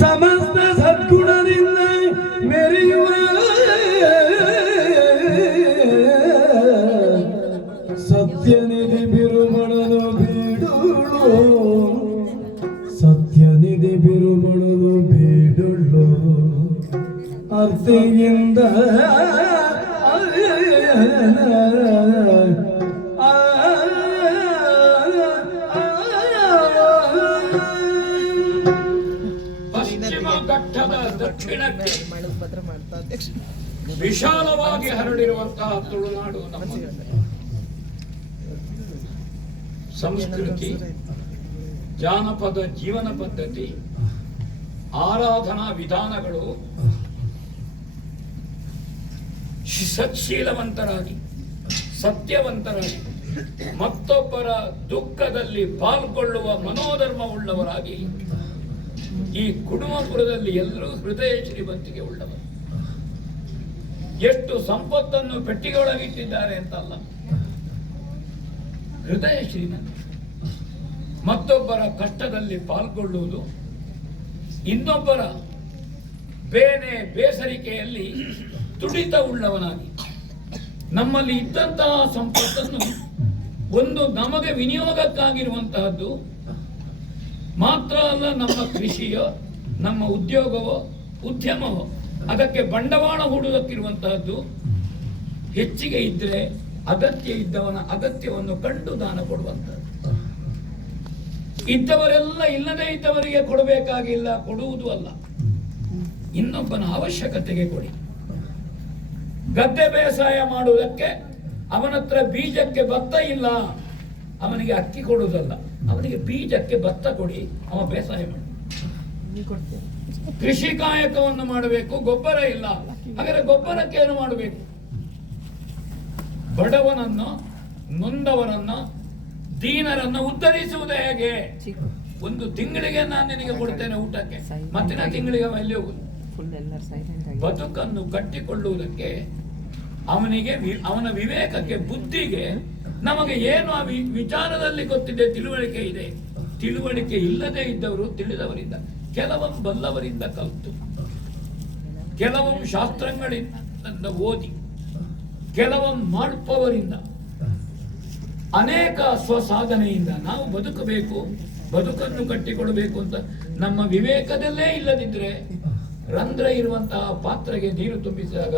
ಸಮಸ್ತ ಸದ್ಗುಣದಿಂದ ಮೆರೆಯುವ ಸತ್ಯನಿಧಿ ಬಿರುಮಣನು ಬೀಡುಳು, ಸತ್ಯನಿಧಿ ಬಿರುಮಣನು ಬೀಡುಳು ಅರ್ತಿಯಿಂದ ಪಶ್ಚಿಮ ಘಟ್ಟದ ದಕ್ಷಿಣಕ್ಕೆ ವಿಶಾಲವಾಗಿ ಹರಡಿರುವಂತಹ ತುಳುನಾಡು ನಮ್ಮ ಸಂಸ್ಕೃತಿ, ಜಾನಪದ ಜೀವನ ಪದ್ಧತಿ, ಆರಾಧನಾ ವಿಧಾನಗಳು ಸತ್ಶೀಲವಂತರಾಗಿ ಸತ್ಯವಂತರಾಗಿ ಮತ್ತೊಬ್ಬರ ದುಃಖದಲ್ಲಿ ಪಾಲ್ಗೊಳ್ಳುವ ಮನೋಧರ್ಮವುಳ್ಳವರಾಗಿ ಈ ಕುಡುಮಪುರದಲ್ಲಿ ಎಲ್ಲರೂ ಹೃದಯ ಶ್ರೀಮಂತಿಕೆ ಉಳ್ಳವರು. ಎಷ್ಟು ಸಂಪತ್ತನ್ನು ಪೆಟ್ಟಿಗೆಯೊಳಗಿಟ್ಟಿದ್ದಾರೆ ಅಂತಲ್ಲ, ಹೃದಯ ಶ್ರೀಮಂತ. ಮತ್ತೊಬ್ಬರ ಕಷ್ಟದಲ್ಲಿ ಪಾಲ್ಗೊಳ್ಳುವುದು, ಇನ್ನೊಬ್ಬರ ಬೇನೆ ಬೇಸರಿಕೆಯಲ್ಲಿ ತುಡಿತ ಉಳ್ಳವನಾಗಿ ನಮ್ಮಲ್ಲಿ ಇದ್ದಂತಹ ಸಂಪತ್ತನ್ನು ಒಂದು ನಮಗೆ ವಿನಿಯೋಗಕ್ಕಾಗಿರುವಂತಹದ್ದು ಮಾತ್ರ ಅಲ್ಲ, ನಮ್ಮ ಕೃಷಿಯೋ ನಮ್ಮ ಉದ್ಯೋಗವೋ ಉದ್ಯಮವೋ ಅದಕ್ಕೆ ಬಂಡವಾಳ ಹೂಡುವುದಕ್ಕಿರುವಂತಹದ್ದು ಹೆಚ್ಚಿಗೆ ಇದ್ದರೆ ಅಗತ್ಯ ಇದ್ದವನ ಅಗತ್ಯವನ್ನು ಕಂಡು ದಾನ ಕೊಡುವಂತಹದ್ದು. ಇದ್ದವರೆಲ್ಲ ಇಲ್ಲದೇ ಇದ್ದವರಿಗೆ ಕೊಡಬೇಕಾಗಿಲ್ಲ, ಕೊಡುವುದು ಅಲ್ಲ, ಇನ್ನೊಬ್ಬನ ಅವಶ್ಯಕತೆಗೆ ಕೊಡಿ. ಗದ್ದೆ ಬೇಸಾಯ ಮಾಡುವುದಕ್ಕೆ ಅವನತ್ರ ಬೀಜಕ್ಕೆ ಭತ್ತ ಇಲ್ಲ, ಅವನಿಗೆ ಅಕ್ಕಿ ಕೊಡುವುದಲ್ಲ, ಅವನಿಗೆ ಬೀಜಕ್ಕೆ ಭತ್ತ ಕೊಡಿ, ಅವ ಬೇಸಾಯ ಮಾಡಿ. ಕೃಷಿ ಕಾಯಕವನ್ನು ಮಾಡಬೇಕು, ಗೊಬ್ಬರ ಇಲ್ಲ, ಹಾಗಾದ್ರೆ ಗೊಬ್ಬರಕ್ಕೆ ಏನು ಮಾಡಬೇಕು? ಬಡವನನ್ನು, ನೊಂದವರನ್ನ, ದೀನರನ್ನು ಉದ್ಧರಿಸುವುದೇ ಹೇಗೆ? ಒಂದು ತಿಂಗಳಿಗೆ ನಾನು ನಿನಗೆ ಕೊಡ್ತೇನೆ ಊಟಕ್ಕೆ, ಮತ್ತಿನ ತಿಂಗಳಿಗೆ ಎಲ್ಲಿ ಹೋಗುದು? ಬದುಕನ್ನು ಕಟ್ಟಿಕೊಳ್ಳುವುದಕ್ಕೆ ಅವನಿಗೆ, ಅವನ ವಿವೇಕಕ್ಕೆ, ಬುದ್ಧಿಗೆ, ನಮಗೆ ಏನು ಆ ವಿಚಾರದಲ್ಲಿ ಗೊತ್ತಿದೆ, ತಿಳುವಳಿಕೆ ಇದೆ. ತಿಳುವಳಿಕೆ ಇಲ್ಲದೆ ಇದ್ದವರು ತಿಳಿದವರಿಂದ, ಕೆಲವೊಂದು ಬಲ್ಲವರಿಂದ ಕಲಿತು, ಕೆಲವೊಂದು ಶಾಸ್ತ್ರಗಳಿಂದ ಓದಿ, ಕೆಲವೊಂದು ಮಾಡುವವರಿಂದ, ಅನೇಕ ಸ್ವಸಾಧನೆಯಿಂದ ನಾವು ಬದುಕಬೇಕು, ಬದುಕನ್ನು ಕಟ್ಟಿಕೊಡಬೇಕು ಅಂತ ನಮ್ಮ ವಿವೇಕದಲ್ಲೇ ಇಲ್ಲದಿದ್ರೆ ರಂಧ್ರ ಇರುವಂತಹ ಪಾತ್ರೆಗೆ ನೀರು ತುಂಬಿಸಿದಾಗ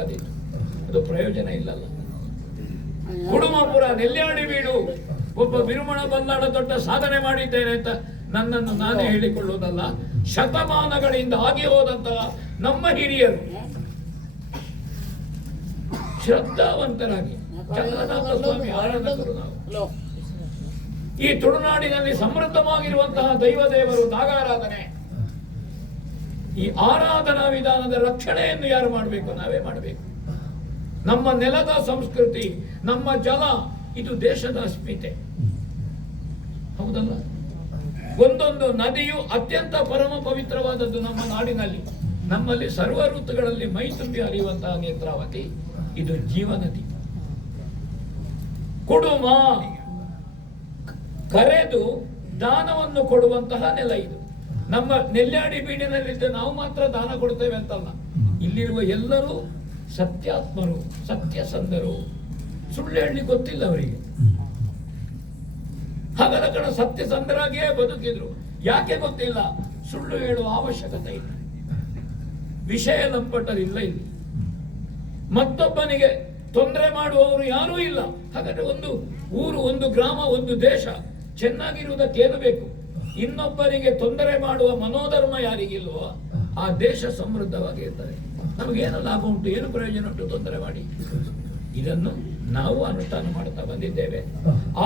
ಅದು ಪ್ರಯೋಜನ ಇಲ್ಲಲ್ಲ. ಕುಡುಮಪುರ ನೆಲ್ಯಾಡಿ ಬೀಡು, ಒಬ್ಬ ಬಿರುಮಣ ಬಲ್ಲಾಡ ದೊಡ್ಡ ಸಾಧನೆ ಮಾಡಿದ್ದೇನೆ ಅಂತ ನನ್ನನ್ನು ನಾನೇ ಹೇಳಿಕೊಳ್ಳುವುದಲ್ಲ, ಶತಮಾನಗಳಿಂದ ಆಗಿ ಹೋದಂತಹ ನಮ್ಮ ಹಿರಿಯರು ಶ್ರದ್ಧಾವಂತರಾಗಿ ಚಂದ್ರನಾಥ ಸ್ವಾಮಿ ಆರಾಧಕರು ನಾವು. ಈ ತುಳುನಾಡಿನಲ್ಲಿ ಸಮೃದ್ಧವಾಗಿರುವಂತಹ ದೈವ ದೇವರು ನಾಗಾರಾಧನೆ, ಈ ಆರಾಧನಾ ವಿಧಾನದ ರಕ್ಷಣೆಯನ್ನು ಯಾರು ಮಾಡಬೇಕು? ನಾವೇ ಮಾಡಬೇಕು. ನಮ್ಮ ನೆಲದ ಸಂಸ್ಕೃತಿ, ನಮ್ಮ ಜಲ, ಇದು ದೇಶದ ಅಸ್ಮಿತೆ, ಹೌದಲ್ಲ? ಒಂದೊಂದು ನದಿಯು ಅತ್ಯಂತ ಪರಮ ಪವಿತ್ರವಾದದ್ದು ನಮ್ಮ ನಾಡಿನಲ್ಲಿ. ನಮ್ಮಲ್ಲಿ ಸರ್ವ ಋತುಗಳಲ್ಲಿ ಮೈ ತುಂಬಿ ಹರಿಯುವಂತಹ ನೇತ್ರಾವತಿ, ಇದು ಜೀವನದಿ. ಕುಡುಮ ಕರೆದು ದಾನವನ್ನು ಕೊಡುವಂತಹ ನೆಲ ಇದು. ನಮ್ಮ ನೆಲ್ಯಾಡಿ ಬೀಡಿನಲ್ಲಿದ್ದ ನಾವು ಮಾತ್ರ ದಾನ ಕೊಡ್ತೇವೆ ಅಂತಲ್ಲ, ಇಲ್ಲಿರುವ ಎಲ್ಲರೂ ಸತ್ಯಾತ್ಮರು, ಸತ್ಯಸಂಧರು. ಸುಳ್ಳು ಹೇಳಿ ಗೊತ್ತಿಲ್ಲ ಅವರಿಗೆ, ಹಾಗಾದ ಕಣ ಸತ್ಯಸಂಧರಾಗಿಯೇ ಬದುಕಿದ್ರು. ಯಾಕೆ ಗೊತ್ತಿಲ್ಲ? ಸುಳ್ಳು ಹೇಳುವ ಅವಶ್ಯಕತೆ ಇಲ್ಲ, ವಿಷಯ ಲಂಪಟರಿಲ್ಲ ಇಲ್ಲಿ, ಮತ್ತೊಬ್ಬನಿಗೆ ತೊಂದರೆ ಮಾಡುವವರು ಯಾರೂ ಇಲ್ಲ. ಹಾಗಾದ್ರೆ ಒಂದು ಊರು, ಒಂದು ಗ್ರಾಮ, ಒಂದು ದೇಶ ಚೆನ್ನಾಗಿರುವುದಕ್ಕೇನು ಬೇಕು? ಇನ್ನೊಬ್ಬರಿಗೆ ತೊಂದರೆ ಮಾಡುವ ಮನೋಧರ್ಮ ಯಾರಿಗಿಲ್ವೋ ಆ ದೇಶ ಸಮೃದ್ಧವಾಗಿರ್ತದೆ. ನಮಗೇನು ಲಾಭ ಉಂಟು, ಏನು ಪ್ರಯೋಜನ ಉಂಟು ತೊಂದರೆ ಮಾಡಿ? ಇದನ್ನು ನಾವು ಅನುಷ್ಠಾನ ಮಾಡುತ್ತಾ ಬಂದಿದ್ದೇವೆ.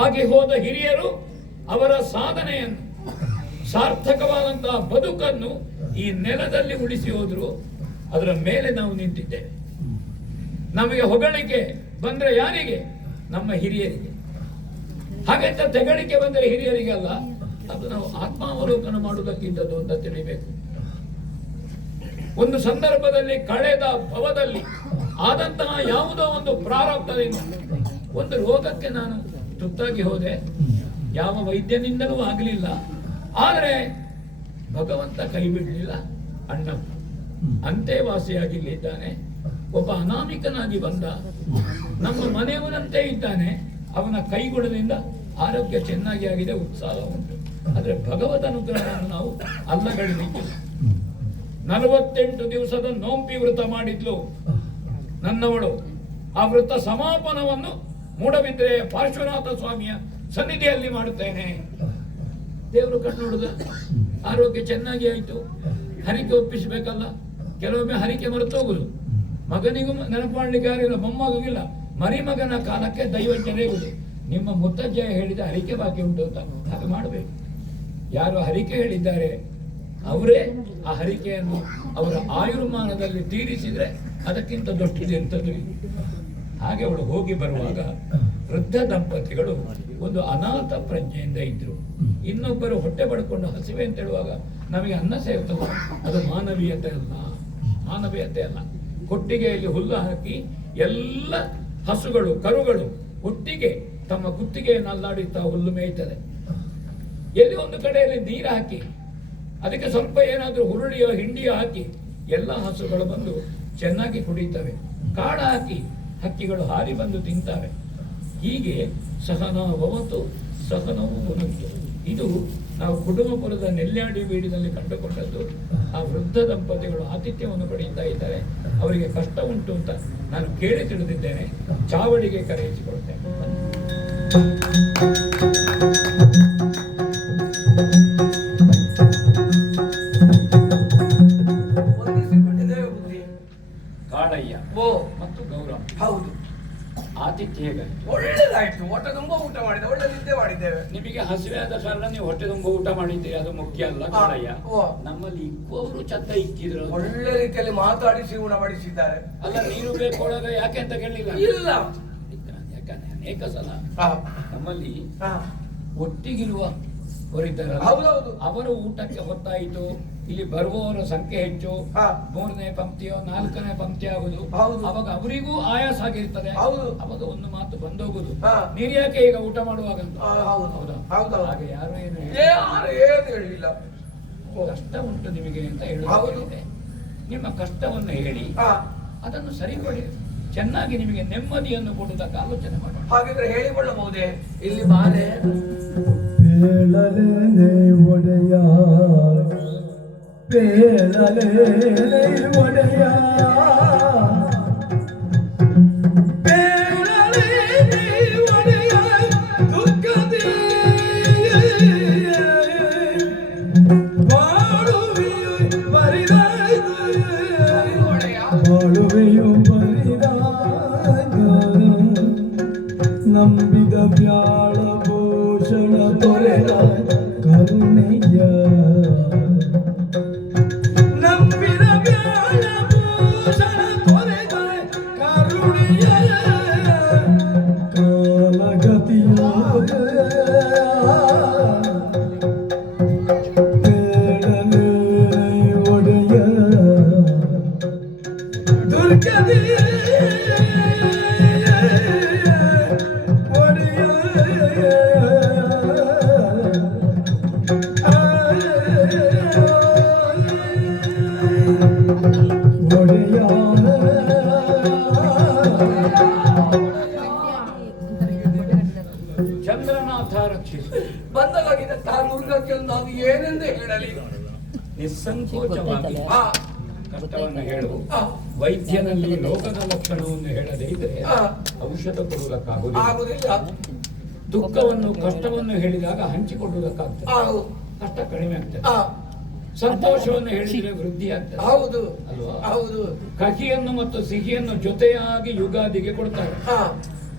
ಆಗಿ ಹೋದ ಹಿರಿಯರು ಅವರ ಸಾಧನೆಯನ್ನು, ಸಾರ್ಥಕವಾದಂತಹ ಬದುಕನ್ನು ಈ ನೆಲದಲ್ಲಿ ಉಳಿಸಿ ಹೋದ್ರು. ಅದರ ಮೇಲೆ ನಾವು ನಿಂತಿದ್ದೇವೆ. ನಮಗೆ ಹೊಗಳಿಕೆ ಬಂದ್ರೆ ಯಾರಿಗೆ? ನಮ್ಮ ಹಿರಿಯರಿಗೆ. ಹಾಗಂತ ತೆಗಳಿಕೆ ಬಂದರೆ ಹಿರಿಯರಿಗೆ ಅಲ್ಲ, ಅದು ನಾವು ಆತ್ಮಾವಲೋಕನ ಮಾಡುವುದಕ್ಕಿಂತದ್ದು ಅಂತ ತಿಳಿಬೇಕು. ಒಂದು ಸಂದರ್ಭದಲ್ಲಿ ಕಳೆದ ಭವದಲ್ಲಿ ಆದಂತಹ ಯಾವುದೋ ಒಂದು ಪ್ರಾರಬ್ಧದಿಂದ ಒಂದು ರೋಗಕ್ಕೆ ನಾನು ತುತ್ತಾಗಿ ಹೋದೆ. ಯಾವ ವೈದ್ಯನಿಂದಲೂ ಆಗಲಿಲ್ಲ, ಆದರೆ ಭಗವಂತ ಕೈ ಬಿಡಲಿಲ್ಲ. ಅಣ್ಣ ಅಂತೆವಾಸಿಯಾಗಿ ಇಲ್ಲಿದ್ದಾನೆ. ಒಬ್ಬ ಅನಾಮಿಕನಾಗಿ ಬಂದ, ನಮ್ಮ ಮನೆಯವನಂತೆ ಇದ್ದಾನೆ. ಅವನ ಕೈಗುಣದಿಂದ ಆರೋಗ್ಯ ಚೆನ್ನಾಗಿ ಆಗಿದೆ, ಉತ್ಸಾಹ ಉಂಟು. ಆದ್ರೆ ಭಗವದ್ ಅನುಗ್ರಹವನ್ನು ನಾವು ಅಲ್ಲಗಡಿಲಿಕ್ಕಿಲ್ಲ. 48 ದಿವಸದ ನೋಂಪಿ ವ್ರತ ಮಾಡಿದ್ಲು ನನ್ನವಳು. ಆ ವ್ರತ ಸಮಾಪನವನ್ನು ಮೂಡಬಿದ್ರೆಯ ಪಾರ್ಶ್ವನಾಥ ಸ್ವಾಮಿಯ ಸನ್ನಿಧಿಯಲ್ಲಿ ಮಾಡುತ್ತೇನೆ. ದೇವರು ಕಣ್ಣುಡುದ, ಆರೋಗ್ಯ ಚೆನ್ನಾಗಿ ಆಯಿತು. ಹರಿಕೆ ಒಪ್ಪಿಸಬೇಕಲ್ಲ, ಕೆಲವೊಮ್ಮೆ ಹರಿಕೆ ಮರೆತು ಹೋಗುದು. ಮಗನಿಗೂ ನೆನಪು ಮಾಡ್ಲಿಕ್ಕೆ ಯಾರಿಲ್ಲ, ಮೊಮ್ಮಗಿಲ್ಲ. ಮರಿಮಗನ ಕಾಲಕ್ಕೆ ದೈವಜ್ಞರೇ ಇರುವುದು. ನಿಮ್ಮ ಮುತ್ತಜ್ಜ ಹೇಳಿದ ಹರಿಕೆ ಬಾಕಿ ಉಂಟು ಅಂತ ಹಾಗೆ ಮಾಡಬೇಕು. ಯಾರು ಹರಿಕೆ ಹೇಳಿದ್ದಾರೆ ಅವರೇ ಆ ಹರಿಕೆಯನ್ನು ಅವರ ಆಯುರ್ಮಾನದಲ್ಲಿ ತೀರಿಸಿದ್ರೆ ಅದಕ್ಕಿಂತ ದೊಡ್ಡದು ಎಂಥದ್ದು. ಹಾಗೆ ಅವಳು ಹೋಗಿ ಬರುವಾಗ ವೃದ್ಧ ದಂಪತಿಗಳು ಒಂದು ಅನಾಥ ಪ್ರಜ್ಞೆಯಿಂದ ಇದ್ರು. ಇನ್ನೊಬ್ಬರು ಹೊಟ್ಟೆ ಪಡ್ಕೊಂಡು ಹಸಿವೆ ಅಂತ ಹೇಳುವಾಗ ನಮಗೆ ಅನ್ನ ಸೇರ್ತದೆ, ಅದು ಮಾನವೀಯತೆ ಅಲ್ಲ, ಮಾನವೀಯತೆ ಅಲ್ಲ. ಕೊಟ್ಟಿಗೆಯಲ್ಲಿ ಹುಲ್ಲು ಹಾಕಿ ಎಲ್ಲ ಹಸುಗಳು ಕರುಗಳು ಒಟ್ಟಿಗೆ ತಮ್ಮ ಕುತ್ತಿಗೆಯನ್ನು ಅಲ್ಲಾಡುತ್ತಾ ಹುಲ್ಲು ಮೇಯ್ತದೆ. ಎಲ್ಲಿ ಒಂದು ಕಡೆಯಲ್ಲಿ ನೀರು ಹಾಕಿ ಅದಕ್ಕೆ ಸ್ವಲ್ಪ ಏನಾದರೂ ಹುರುಳಿಯೋ ಹಿಂಡಿಯೋ ಹಾಕಿ ಎಲ್ಲ ಹಸುಗಳು ಬಂದು ಚೆನ್ನಾಗಿ ಕುಡಿತವೆ. ಕಾಡ ಹಾಕಿ ಹಕ್ಕಿಗಳು ಹಾರಿ ಬಂದು ತಿಂತವೆ. ಹೀಗೆ ಸಹನವವತು ಸಹನವು ಮುನುಗಿತು. ಇದು ನಾವು ಕುಟುಂಬಪುರದ ನೆಲ್ಯಾಡಿ ಬೀಡಿನಲ್ಲಿ ಕಂಡುಕೊಂಡದ್ದು. ಆ ವೃದ್ಧ ದಂಪತಿಗಳು ಆತಿಥ್ಯವನ್ನು ಪಡೆಯುತ್ತಾ ಇದ್ದಾರೆ. ಅವರಿಗೆ ಕಷ್ಟ ಉಂಟು ಅಂತ ನಾನು ಕೇಳಿ ತಿಳಿದಿದ್ದೇನೆ. ಚಾವಡಿಗೆ ಕರೆಯಿಸಿಕೊಳ್ತೇನೆ. ಕಾಡಯ್ಯ ಮತ್ತು ಗೌರವ. ಹೌದು, ಆತಿಥ್ಯ ಹೇಗೆ? ಒಳ್ಳೆದಾಯ್ತು. ಹೊಟ್ಟೆ ತುಂಬ ಊಟ ಮಾಡಿದೆ, ಒಳ್ಳೆ ನಿದ್ದೆ ಮಾಡಿದ್ದೇವೆ. ನಿಮಗೆ ಹಸಿವೆ ಆದ ಕಾರಣ ನೀವು ಹೊಟ್ಟೆ ತುಂಬ ಊಟ ಮಾಡಿದ್ದೀರಿ, ಅದು ಮುಖ್ಯ ಅಲ್ಲ ಕಾಡಯ್ಯ. ನಮ್ಮಲ್ಲಿ ಇಕ್ಕುವವರು ಚಂದ ಇಕ್ಕಿದ್ರು, ಒಳ್ಳೆ ರೀತಿಯಲ್ಲಿ ಮಾತಾಡಿಸಿ ಉಣಬಡಿಸಿದ್ದಾರೆ. ಅಲ್ಲ, ನೀರು ಬೇಕೊಳಗ ಯಾಕೆ ಅಂತ ಕೇಳಲಿಲ್ಲ. ಇಲ್ಲ, ಯಾಕಂದ್ರೆ ಅನೇಕ ಸಲ ಹಾ, ನಮ್ಮಲ್ಲಿ ಹಾ, ಒಟ್ಟಿಗಿರುವ ಹೊರಿದ್ದಾರೆ, ಹೌದೌದು, ಅವರ ಊಟಕ್ಕೆ ಹೊತ್ತಾಯಿತು. ಇಲ್ಲಿ ಬರುವವರ ಸಂಖ್ಯೆ ಹೆಚ್ಚು, ಹಾ, 3ನೇ ಪಂಕ್ತಿಯೋ 4ನೇ ಪಂಕ್ತಿ ಆಗುದು. ಹೌದು. ಅವಾಗ ಅವರಿಗೂ ಆಯಾಸ ಆಗಿರ್ತದೆ. ಹೌದು. ಅವಾಗ ಒಂದು ಮಾತು ಬಂದೋಗುದು, ಹಾ, ನೀರು ಯಾಕೆ ಈಗ ಊಟ ಮಾಡುವಾಗ ಅಂತ. ಹೌದು, ಹೌದಾ? ಹೌದೌದು. ಹಾಗೆ ಯಾರು ಏನು ಏನು ಹೇಳಿಲ್ಲ. ಕಷ್ಟ ಉಂಟು ನಿಮಗೆ ಅಂತ ಹೌದು. ಹೇಳುತ್ತೆ. ನಿಮ್ಮ ಕಷ್ಟವನ್ನು ಹೇಳಿ ಹಾ, ಅದನ್ನು ಸರಿಪಡಿ, ಚೆನ್ನಾಗಿ ನಿಮಗೆ ನೆಮ್ಮದಿಯನ್ನು ಕೊಡುವುದಕ್ಕೆ ಆಲೋಚನೆ ಮಾಡೋಣ. ಹಾಗಿದ್ರೆ ಹೇಳಿಕೊಳ್ಳಬಹುದೇ? ಇಲ್ಲಿ ಬಾರೆ ಪೇಳಲೇನೆ ಒಡೆಯ, ಪೇಳಲೇನೆ ಒಡೆಯ, ಪೇಳಲೇನೆ ಒಡೆಯ, ದುಃಖದಿ ಬಾಳುವೆಯು ಬರಿದಾಯ್ತು, ಬಾಳುವೆಯು ಬರಿದಾಯ್ತು, ನಂಬಿದ ಬ್ಯಾಳ ಭೂಷಣ ತೊರೆದ ಕರುಣೆಯ, ನಂಬಿದ ಬ್ಯಾಳ ಭೂಷಣ ತೊರೆದ ಕರುಣೆಯ, ಕಾಲಗತಿಯ ಪೇಳಲೆ ಒಡೆಯ, ದುರ್ಗದಿ ಚಂದ್ರನಾಥ ರಕ್ಷಿಸು. ಬಂದಲಾಗಿದ್ದಂತಹ ದುರ್ಗಕ್ಕೆ ನಾನು ಏನೆಂದು ಹೇಳಲಿ? ನಿಸ್ಸಂಕೋಚವಾಗಿ ಆ, ಕಷ್ಟವನ್ನು ಹೇಳು. ಆ, ವೈದ್ಯನಲ್ಲಿ ರೋಗದ ಲಕ್ಷಣವನ್ನು ಹೇಳದೇ ಇದ್ರೆ ಆ, ಔಷಧ ಕೊಡುವುದಕ್ಕಾಗುವುದಿಲ್ಲ. ಆಗುದಿಲ್ಲ. ದುಃಖವನ್ನು ಕಷ್ಟವನ್ನು ಹೇಳಿದಾಗ ಹಂಚಿಕೊಳ್ಳುವುದಕ್ಕಾಗ್ತದೆ, ಹೌದು, ಕಷ್ಟ ಕಡಿಮೆ ಆಗ್ತದೆ. ಆ, ಸಂತೋಷವನ್ನು ಹೇಳಿದ್ರೆ ವೃದ್ಧಿ ಆಗ್ತದೆ, ಹೌದು, ಅಲ್ವಾ? ಹೌದು, ಕಹಿಯನ್ನು ಮತ್ತು ಸಿಹಿಯನ್ನು ಜೊತೆಯಾಗಿ ಯುಗಾದಿಗೆ ಕೊಡ್ತಾರೆ. ಆ,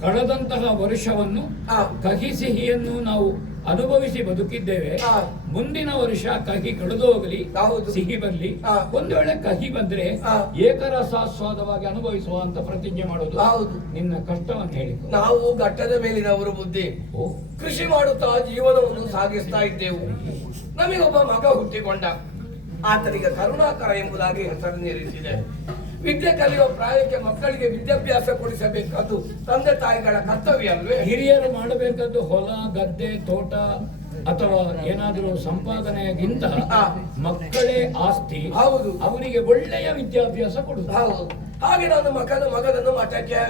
ಕಳೆದಂತಹ ವರ್ಷವನ್ನು ಆ, ಕಹಿ ಸಿಹಿಯನ್ನು ನಾವು ಅನುಭವಿಸಿ ಬದುಕಿದ್ದೇವೆ. ಆ, ಮುಂದಿನ ವರ್ಷ ಕಹಿ ಕಳೆದು ಹೋಗಲಿ, ಹೌದು, ಸಿಹಿ ಬರಲಿ. ಆ, ಒಂದು ವೇಳೆ ಕಹಿ ಬಂದ್ರೆ ಆ, ಏಕರಸಾಸ್ವಾದವಾಗಿ ಅನುಭವಿಸುವ ಅಂತ ಪ್ರತಿಜ್ಞೆ ಮಾಡೋದು. ಹೌದು. ನಿನ್ನ ಕಷ್ಟವನ್ನು ಹೇಳಿ. ನಾವು ಘಟ್ಟದ ಮೇಲಿನವರು ಬುದ್ಧಿ, ಓ, ಕೃಷಿ ಮಾಡುತ್ತಾ ಜೀವನವನ್ನು ಸಾಗಿಸ್ತಾ ಇದ್ದೆವು. ನಮಗೊಬ್ಬ ಮಗ ಹುಟ್ಟಿಕೊಂಡ. ಆತನಿಗೆ ಕರುಣಾಕರ ಎಂಬುದಾಗಿ ಹೆಸರನ್ನೇರಿಸಿದೆ. ವಿದ್ಯೆ ಕಲಿಯುವ ಪ್ರಾಯಕ್ಕೆ ಮಕ್ಕಳಿಗೆ ವಿದ್ಯಾಭ್ಯಾಸ ಕೊಡಿಸಬೇಕಾದ್ದು ತಂದೆ ತಾಯಿಗಳ ಕರ್ತವ್ಯ ಅಲ್ವೇ? ಹಿರಿಯರು ಮಾಡಬೇಕಾದ್ದು ಹೊಲ ಗದ್ದೆ ತೋಟ ಅಥವಾ ಏನಾದರೂ ಸಂಪಾದನೆಗಿಂತ ಆ. ಮಕ್ಕಳೇ ಆಸ್ತಿ. ಹೌದು. ಅವರಿಗೆ ಒಳ್ಳೆಯ ವಿದ್ಯಾಭ್ಯಾಸ ಕೊಡುದು. ಹೌದು. ಹಾಗೆ ನಾನು ಮಗನನ್ನು ಮಠಕ್ಕೆ